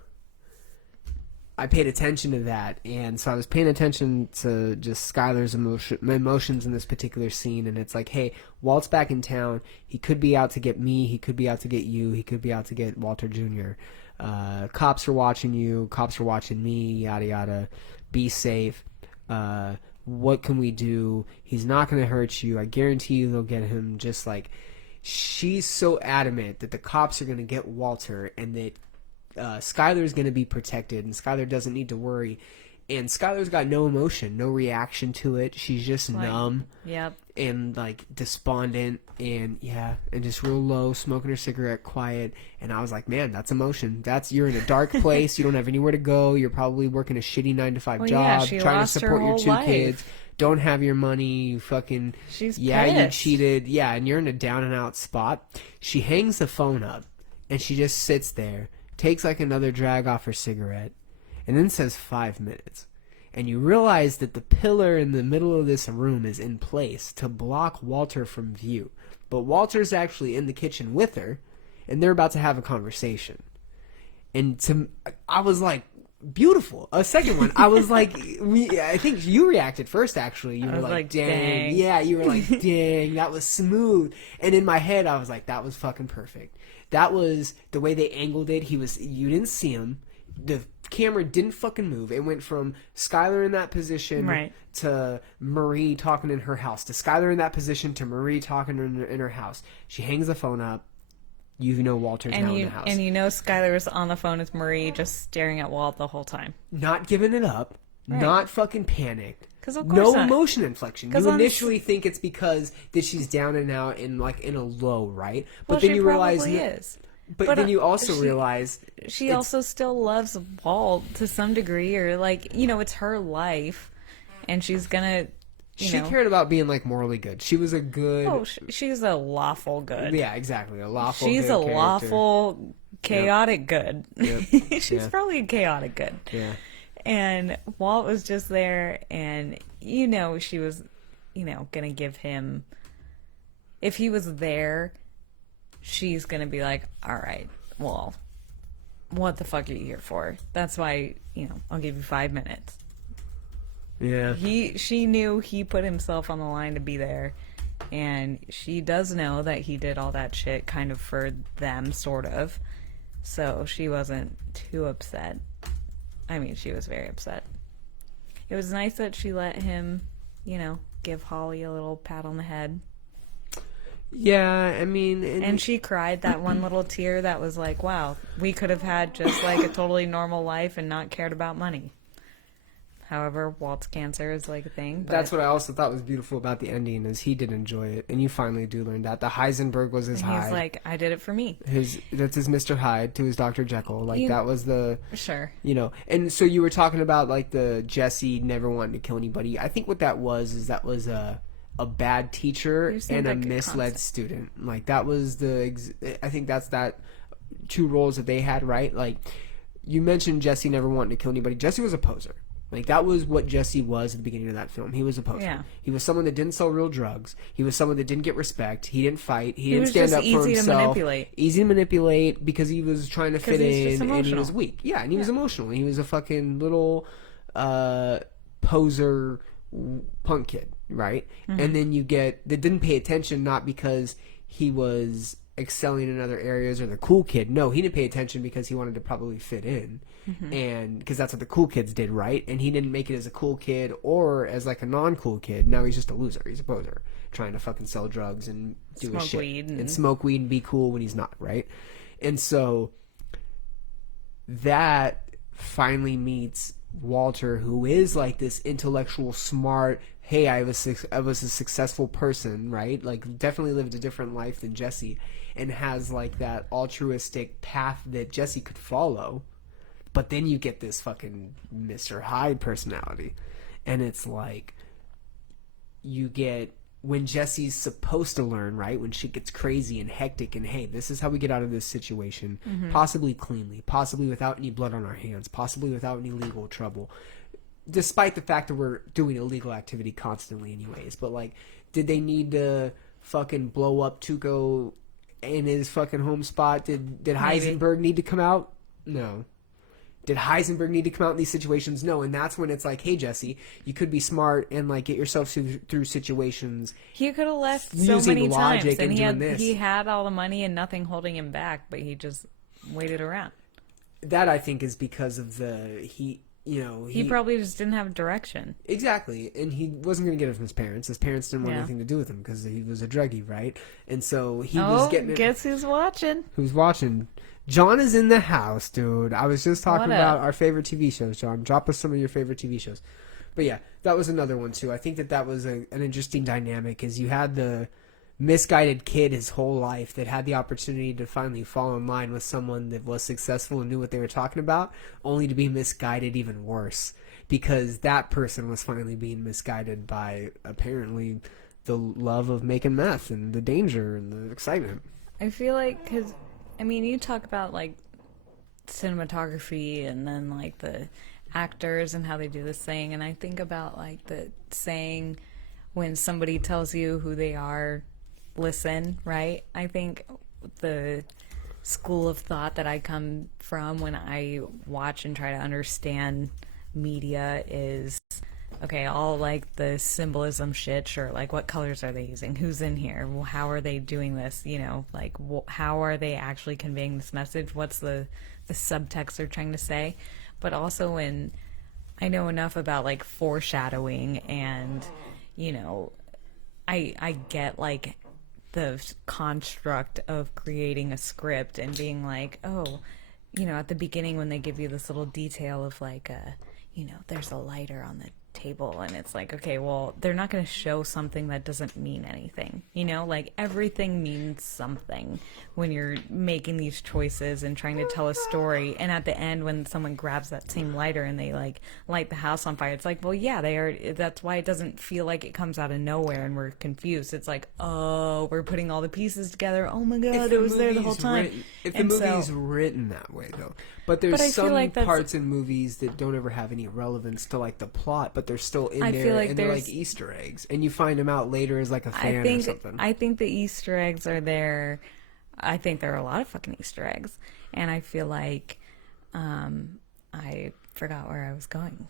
I paid attention to that, and so I was paying attention to just Skylar's emotions in this particular scene, and it's like, hey, Walt's back in town. He could be out to get me. He could be out to get you. He could be out to get Walter Jr. Cops are watching you. Cops are watching me, yada, yada. Be safe. What can we do? He's not going to hurt you. I guarantee you they'll get him. Just like, she's so adamant that the cops are going to get Walter, and that Skylar's going to be protected, and Skylar doesn't need to worry. And Skylar's got no emotion, no reaction to it. She's just numb. Yep. And like despondent, and and just real low, smoking her cigarette, quiet. And I was like, man, that's emotion. You're in a dark place. You don't have anywhere to go. You're probably working a shitty 9-to-5 job, trying to support your 2 kids. Don't have your money. You fucking She's you pissed. cheated. Yeah, and you're in a down and out spot. She hangs the phone up, and she just sits there, takes like another drag off her cigarette, and then says 5 minutes. And you realize that the pillar in the middle of this room is in place to block Walter from view. But Walter's actually in the kitchen with her, and they're about to have a conversation. And I was like, beautiful. A second one, I was like, I think you reacted first, actually. You were like, dang. Yeah, you were like, dang, that was smooth. And in my head, I was like, that was fucking perfect. That was the way they angled it. You didn't see him. The camera didn't fucking move. It went from Skylar in that position to Marie talking in her house, to Skylar in that position to Marie talking in her house. She hangs the phone up. You know Walter's now in the house. And you know Skylar's on the phone with Marie, just staring at Walt the whole time. Not giving it up. Right. Not fucking panicked. Because of course no emotion inflection. You initially think it's because that she's down and out and like in a low, right? But then you realize is. But then you also realize she also still loves Walt to some degree, or like, you know, it's her life, and she's gonna. She cared about being like morally good. She was a good. Oh, she's a lawful good. Yeah, exactly, a lawful. She's good a character. Lawful chaotic good. Yep. She's probably a chaotic good. Yeah. And Walt was just there, and she was, gonna give him. If he was there, she's gonna be like, all right, well, what the fuck are you here for? That's why, I'll give you 5 minutes. Yeah. She knew he put himself on the line to be there, and she does know that he did all that shit kind of for them, sort of. So she wasn't too upset. I mean, she was very upset. It was nice that she let him, give Holly a little pat on the head. Yeah, I mean... And she cried that one little tear that was like, wow, we could have had just like a totally normal life and not cared about money. However, Walt's cancer is like a thing. But... That's what I also thought was beautiful about the ending, is he did enjoy it. And you finally do learn that. The Heisenberg was his Hyde. He's like, I did it for me. That's his Mr. Hyde to his Dr. Jekyll. Like, that was the... Sure. And so you were talking about, like, the Jesse never wanting to kill anybody. I think what that was a bad teacher and a misled student. Like, that was I think that's that two roles that they had, right? Like, you mentioned Jesse never wanting to kill anybody. Jesse was a poser. Like, that was what Jesse was at the beginning of that film. He was a poser. Yeah. He was someone that didn't sell real drugs. He was someone that didn't get respect. He didn't fight. He didn't stand up for himself. Easy to manipulate. Easy to manipulate because he was trying to fit in, and he was weak. Yeah, and he was emotional. He was a fucking little poser punk kid, right? Mm-hmm. And then you that didn't pay attention, not because he was excelling in other areas or the cool kid. No, he didn't pay attention because he wanted to probably fit in. Mm-hmm. And because that's what the cool kids did, right? And he didn't make it as a cool kid or as like a non-cool kid. Now he's just a loser. He's a poser trying to fucking sell drugs and do his shit and smoke weed and be cool when he's not, right? And so that finally meets Walter, who is like this intellectual, smart, hey, I was a successful person, right? Like, definitely lived a different life than Jesse, and has like that altruistic path that Jesse could follow. But then you get this fucking Mr. Hyde personality, and it's like you get when Jesse's supposed to learn, right? When shit gets crazy and hectic, and hey, this is how we get out of this situation, possibly cleanly, possibly without any blood on our hands, possibly without any legal trouble. Despite the fact that we're doing illegal activity constantly anyways. But, like, did they need to fucking blow up Tuco in his fucking home spot? Did Heisenberg need to come out? No. Did Heisenberg need to come out in these situations? No. And that's when it's like, hey, Jesse, you could be smart and like get yourself through situations. He could have left so many times, and he had all the money and nothing holding him back, but he just waited around. That I think is because of he probably just didn't have direction. Exactly, and he wasn't going to get it from his parents. His parents didn't want anything to do with him because he was a druggie, right? And so he was getting it. Guess who's watching? Who's watching? John is in the house, dude. I was just talking about our favorite TV shows, John. Drop us some of your favorite TV shows. But yeah, that was another one, too. I think that was an interesting dynamic, is you had the misguided kid his whole life that had the opportunity to finally fall in line with someone that was successful and knew what they were talking about, only to be misguided even worse. Because that person was finally being misguided by, apparently, the love of making meth and the danger and the excitement. I feel like, because... I mean, you talk about, like, cinematography and then, like, the actors and how they do this thing. And I think about, like, the saying when somebody tells you who they are, listen, right? I think the school of thought that I come from when I watch and try to understand media is... Okay, all like the symbolism shit, sure, like what colors are they using? Who's in here? Well, how are they doing this? You know, like how are they actually conveying this message? What's the subtext they're trying to say? But also when I know enough about like foreshadowing and, you know, I get like the construct of creating a script and being like, oh, you know, at the beginning when they give you this little detail of like, you know, there's a lighter on the table, and it's like, okay, well, they're not going to show something that doesn't mean anything, you know, like everything means something when you're making these choices and trying to tell a story. And at the end, when someone grabs that same lighter and they like light the house on fire, it's like, well, yeah, that's why it doesn't feel like it comes out of nowhere and we're confused. It's like, oh, we're putting all the pieces together, oh my god, it was there the whole time. If the movie's written that way, though, but there's some like parts in movies that don't ever have any relevance to like the plot, but they're still in there, like and they're like Easter eggs, and you find them out later as like a fan or something. I think the Easter eggs are there. I think there are a lot of fucking Easter eggs, and I feel like I forgot where I was going.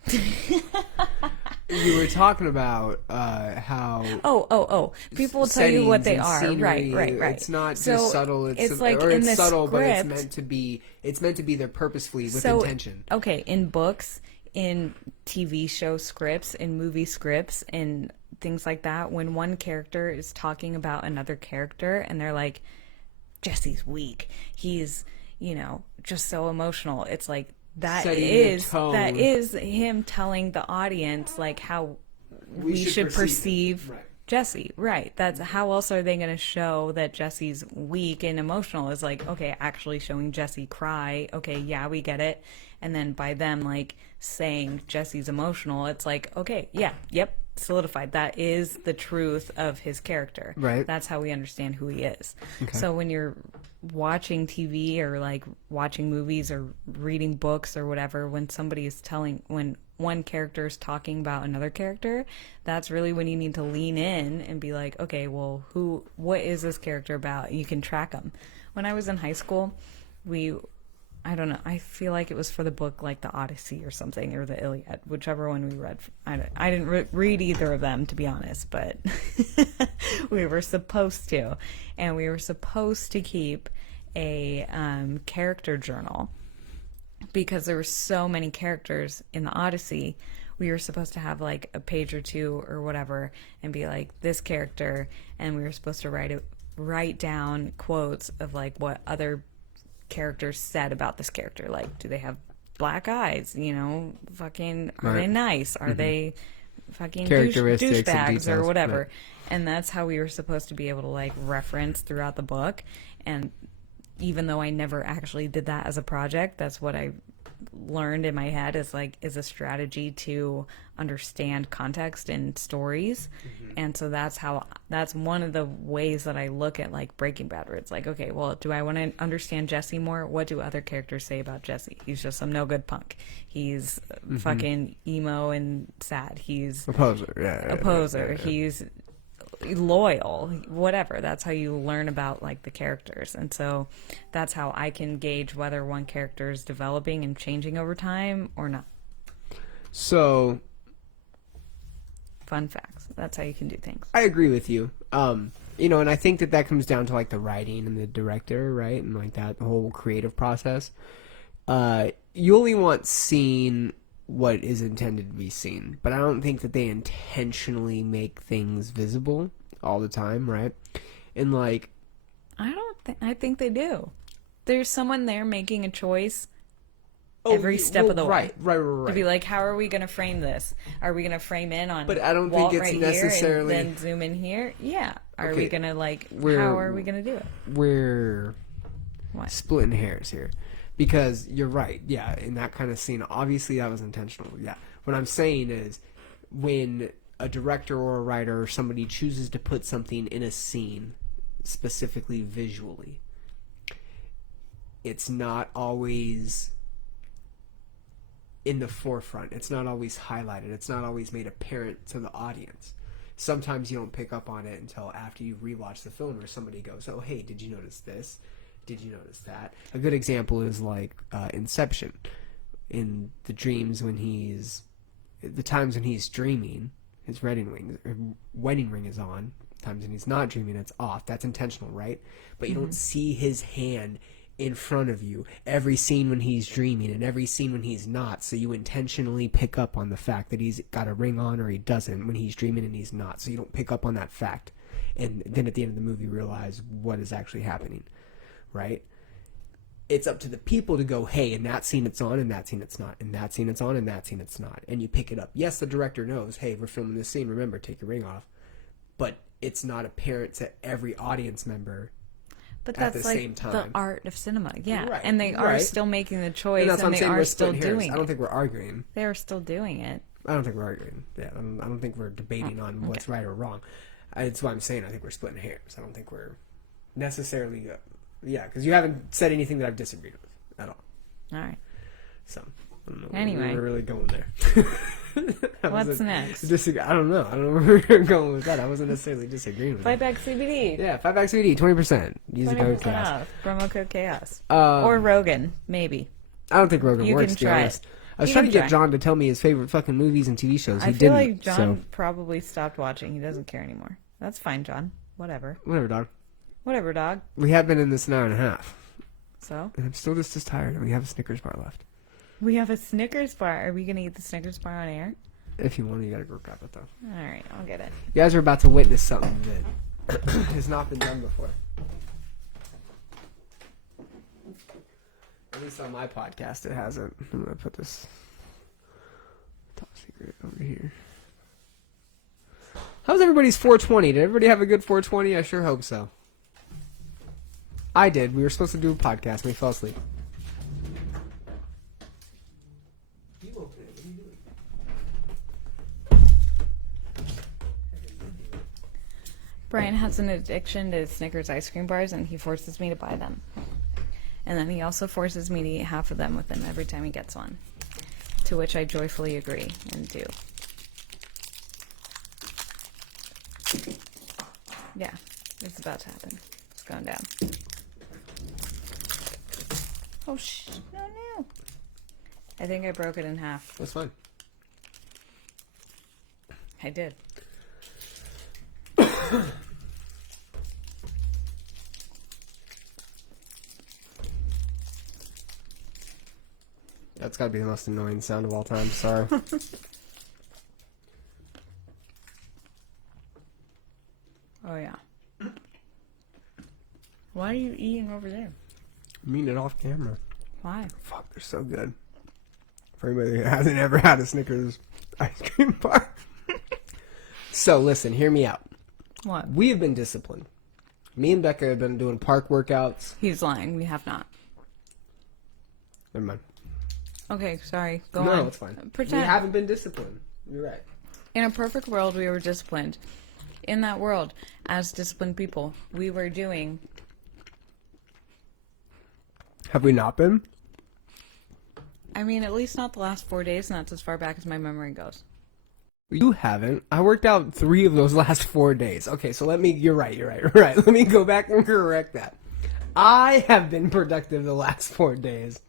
You were talking about how people will tell you what they are. Scenery, right. It's not just subtle. It's like it's subtle, but it's meant to be there purposefully with intention. Okay, in books, in TV show scripts, in movie scripts, in things like that, when one character is talking about another character and they're like, Jesse's weak, he's, you know, just so emotional, it's like that is him telling the audience like how we should perceive Jesse, right? That's how else are they going to show that Jesse's weak and emotional? Is like, okay, actually showing Jesse cry. Okay, yeah, we get it. And then by them like saying Jesse's emotional, it's like, okay, yeah, yep, solidified. That is the truth of his character. Right. That's how we understand who he is. Okay. So when you're watching TV or like watching movies or reading books or whatever, when somebody is when one character is talking about another character, that's really when you need to lean in and be like, okay, well, what is this character about? You can track them. When I was in high school, I don't know, I feel like it was for the book like the Odyssey or something, or the Iliad, whichever one we read. I didn't read either of them, to be honest, but we were supposed to. And we were supposed to keep a character journal. Because there were so many characters in the Odyssey, we were supposed to have like a page or two or whatever and be like, this character, and we were supposed to write down quotes of like what other characters said about this character. Like, do they have black eyes? You know, fucking, are they nice? Are they fucking douchebags or whatever? Right. And that's how we were supposed to be able to like reference throughout the book. And even though I never actually did that as a project, that's what I learned in my head is a strategy to understand context and stories. Mm-hmm. And so that's one of the ways that I look at like Breaking Bad, where it's like, okay, well, do I want to understand Jesse more? What do other characters say about Jesse? He's just some no good punk. He's fucking emo and sad. He's a poser. Yeah, a poser. Yeah. He's loyal, whatever. That's how you learn about like the characters. And so that's how I can gauge whether one character is developing and changing over time or not. So, fun facts. That's how you can do things. I agree with you. You know, and I think that comes down to like the writing and the director, right? And like that whole creative process. You only want seen what is intended to be seen, but I don't think that they intentionally make things visible all the time, right? And like, I think they do. There's someone there making a choice every step of the way. Right. To be like, how are we going to frame this? Are we going to frame in on But I don't Walt think it's right necessarily... here and then zoom in here? Yeah. Are Okay, we going to like, how are we going to do it? We're What? splitting hairs here. Because you're right, yeah, in that kind of scene, obviously that was intentional, yeah. What I'm saying is, when a director or a writer or somebody chooses to put something in a scene, specifically visually, it's not always in the forefront. It's not always highlighted. It's not always made apparent to the audience. Sometimes you don't pick up on it until after you rewatch the film, where somebody goes, oh, hey, did you notice this? Did you notice that? A good example is like Inception. In the dreams when the times when he's dreaming, his wedding ring is on. Times when he's not dreaming, it's off. That's intentional, right? But you don't see his hand in front of you every scene when he's dreaming and every scene when he's not. So you intentionally pick up on the fact that he's got a ring on or he doesn't when he's dreaming and he's not. So you don't pick up on that fact. And then at the end of the movie, realize what is actually happening. Right? It's up to the people to go, hey, in that scene it's on, in that scene it's not, in that scene it's on, in that scene it's not. And you pick it up. Yes, the director knows, hey, we're filming this scene, remember, take your ring off. But it's not apparent to every audience member at the same time. The art of cinema, yeah. Right, And they are still making the choice, and that's what I'm they saying, are we're still splitting hairs. doing it. I don't think we're arguing. They are still doing it. I don't think we're arguing. Yeah, I don't think we're debating on what's right or wrong. That's why I'm saying I think we're splitting hairs. I don't think we're necessarily... yeah, because you haven't said anything that I've disagreed with at all. All right. So, I don't know. Anyway. We're really going there. What's next? I don't know. I don't know where we're going with that. I wasn't necessarily disagreeing with Fight Back CBD. Yeah, Fight Back CBD, 20%. Use the code 20% chaos. off. Promo code chaos. Or Rogan, maybe. I don't think Rogan You works, can to be try honest. it. I was You trying to can get try. John to tell me his favorite fucking movies and TV shows. He I feel didn't, like John so... probably stopped watching. He doesn't care anymore. That's fine, John. Whatever. Whatever, dog. Whatever, dog. We have been in this an hour and a half. So? And I'm still just as tired, and we have a Snickers bar left. We have a Snickers bar. Are we going to eat the Snickers bar on air? If you want, you gotta go grab it, though. All right, I'll get it. You guys are about to witness something that has not been done before. At least on my podcast, it hasn't. I'm gonna put this top secret over here. How's everybody's 420? Did everybody have a good 420? I sure hope so. I did. We were supposed to do a podcast, and we fell asleep. Brian has an addiction to Snickers ice cream bars, and he forces me to buy them. And then he also forces me to eat half of them with him every time he gets one. To which I joyfully agree and do. Yeah, it's about to happen. It's going down. Oh, no. I think I broke it in half. That's fine. I did. That's gotta be the most annoying sound of all time. Sorry. Oh, yeah. Why are you eating over there? I'm eating it off camera. Why? Fuck, they're so good. For anybody who hasn't ever had a Snickers ice cream bar. So, listen, hear me out. What? We have been disciplined. Me and Becca have been doing park workouts. He's lying. We have not. Never mind. Okay, sorry. Go no, on. No, it's fine. Pretend. We haven't been disciplined. You're right. In a perfect world, we were disciplined. In that world, as disciplined people, we were doing... Have we not been? I mean, at least not the last 4 days, and that's as far back as my memory goes. You haven't. I worked out 3 of those last 4 days. Okay, so you're right. Let me go back and correct that. I have been productive the last 4 days.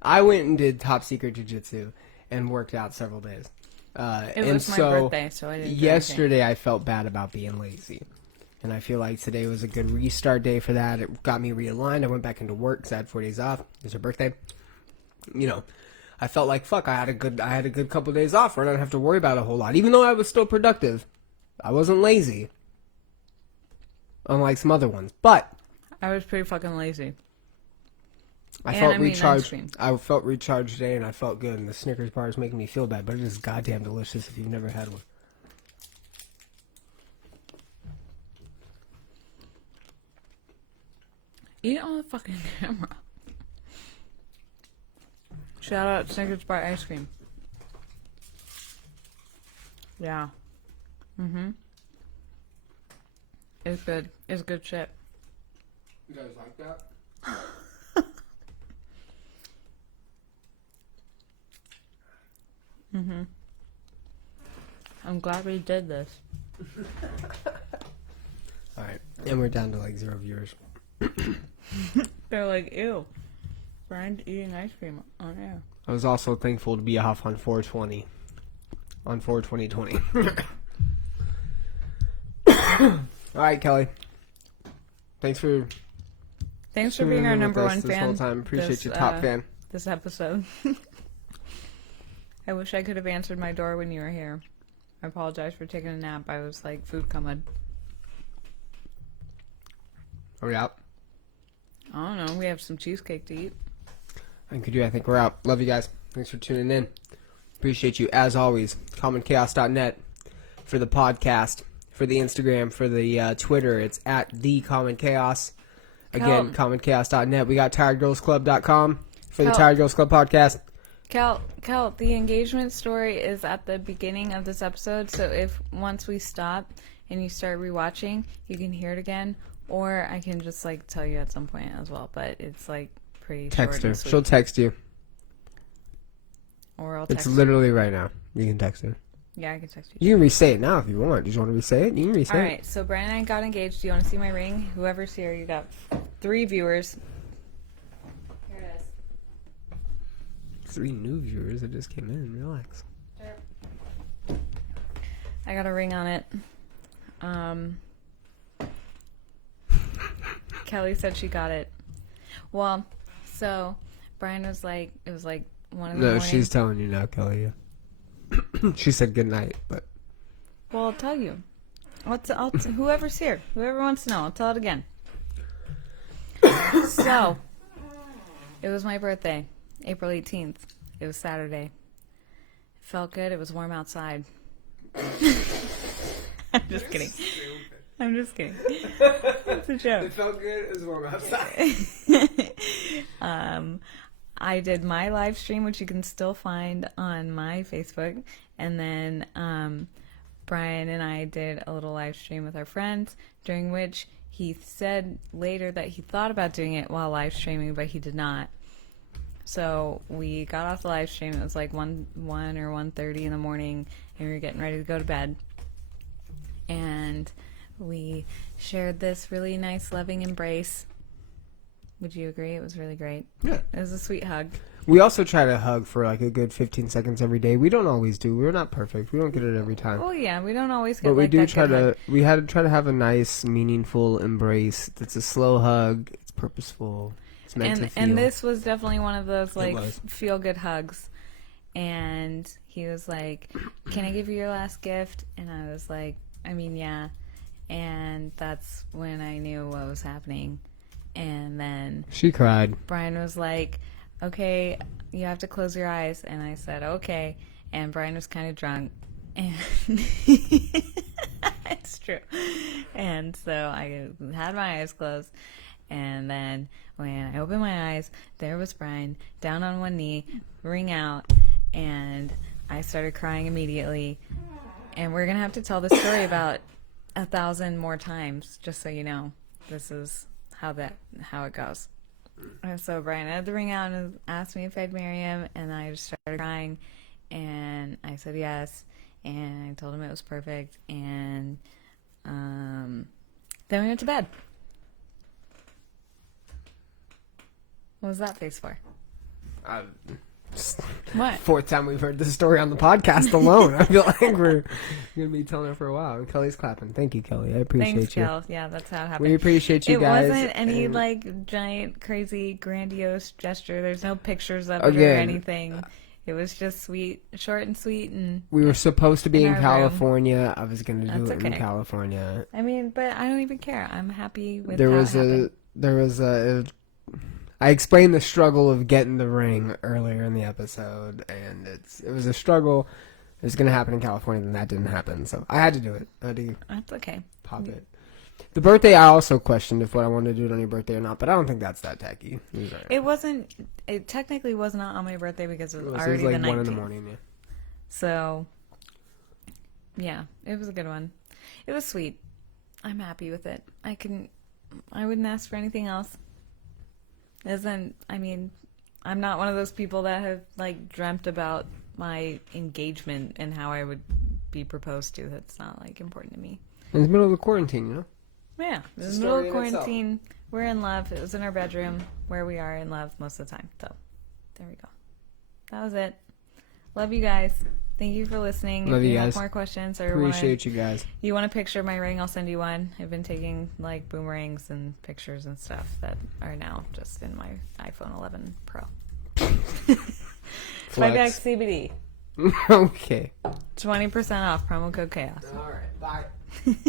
I went and did top secret jiu-jitsu and worked out several days. It was my birthday, so I didn't do yesterday I felt bad about being lazy. And I feel like today was a good restart day for that. It got me realigned. I went back into work because I had 4 days off. It was her birthday. You know, I felt like, fuck, I had a good couple of days off where I don't have to worry about a whole lot. Even though I was still productive, I wasn't lazy. Unlike some other ones. But I was pretty fucking lazy. I felt recharged. I felt recharged today and I felt good. And the Snickers bar is making me feel bad, but it is goddamn delicious if you've never had one. Eat it on the fucking camera. Shout out Snickers bar ice cream. Yeah. Mm-hmm. It's good. It's good shit. You guys like that? Mm-hmm. I'm glad we did this. Alright. And we're down to like 0 viewers. They're like, ew. Brian's eating ice cream on air. I was also thankful to be off on 420. On 4/20/20. Alright, Kelly. Thanks for being our number one this fan. Whole time. Appreciate you, top fan. This episode. I wish I could have answered my door when you were here. I apologize for taking a nap. I was like, food coming. Are we out? I don't know. We have some cheesecake to eat. I think we're out. Love you guys. Thanks for tuning in. Appreciate you as always. CommonChaos.net for the podcast, for the Instagram, for the Twitter. It's at the Common Chaos. Again, CommonChaos.net. We got TiredGirlsClub.com for the Tired Girls Club podcast. Cal, the engagement story is at the beginning of this episode. So if once we stop and you start rewatching, you can hear it again. Or I can just like tell you at some point as well. But it's like pretty text short her. and sweet. She'll text you. Or I'll text It's literally right now. You can text her. Yeah, I can text you. You can re-say it now if you want. Do you want to re-say it? You can re-say it. Alright, so Brian and I got engaged. Do you want to see my ring? Whoever's here, you got 3 viewers. Here it is. 3 new viewers that just came in. Relax. I got a ring on it. Kelly said she got it. Well, so Brian was like, it was like 1 in the morning. No, she's telling you now, Kelly. Yeah. She said good night, but. Well, I'll tell you. Whoever's here, whoever wants to know, I'll tell it again. So, it was my birthday, April 18th. It was Saturday. It felt good. It was warm outside. I'm just kidding. It's a joke. It felt good. It was warm outside. I did my live stream, which you can still find on my Facebook. And then Brian and I did a little live stream with our friends, during which he said later that he thought about doing it while live streaming, but he did not. So we got off the live stream. It was like 1 or 1:30 in the morning, and we were getting ready to go to bed. And we shared this really nice, loving embrace. Would you agree? It was really great. Yeah. It was a sweet hug. We also try to hug for like a good 15 seconds every day. We don't always do. We're not perfect. We don't get it every time. Oh yeah, we don't always get. But we like do that try good to. hug. We had to try to have a nice, meaningful embrace. It's a slow hug. It's purposeful. It's meant to feel. And this was definitely one of those like was. feel good hugs. And he was like, "Can I give you your last gift?" And I was like, "I mean, yeah." And that's when I knew what was happening. And then She cried. Brian was like, "Okay, you have to close your eyes." And I said, "Okay." And Brian was kind of drunk. And it's true. And so I had my eyes closed. And then when I opened my eyes, there was Brian down on one knee, ring out. And I started crying immediately. And we're going to have to tell this story about 1,000 more times, just so you know. This is how it goes. And so Brian had the ring out and asked me if I'd marry him, and I just started crying, and I said yes. and I told him it was perfect, and then we went to bed. What was that face for? What? Fourth time we've heard this story on the podcast alone. I feel like we're going to be telling it for a while. And Kelly's clapping. Thank you, Kelly. I appreciate Thanks, you. Kel. Yeah, that's how it happened. We appreciate you guys. It wasn't any like giant, crazy, grandiose gesture. There's no pictures of it or anything. It was just sweet, short and sweet, and we were supposed to be in California. Room. I was going to do it in California. I mean, but I don't even care. I'm happy with I explained the struggle of getting the ring earlier in the episode, and it was a struggle. It was going to happen in California, and that didn't happen, so I had to do it. That's okay. Pop it. The birthday, I also questioned if what I wanted to do it on your birthday or not, but I don't think that's that tacky. It technically was not on my birthday because it was already already like the 19th. 1 in the morning, yeah. So, yeah, it was a good one. It was sweet. I'm happy with it. I wouldn't ask for anything else. I'm not one of those people that have like dreamt about my engagement and how I would be proposed to. That's not like important to me. In the middle of the quarantine, you know? Yeah, in the middle of quarantine, we're in love. It was in our bedroom where we are in love most of the time. So, there we go. That was it. Love you guys. Thank you for listening. Love if you you guys. have more questions or appreciate you guys. You want a picture of my ring, I'll send you one. I've been taking like boomerangs and pictures and stuff that are now just in my iPhone 11 Pro. My back CBD. Okay. 20% off, promo code chaos. All right. Bye.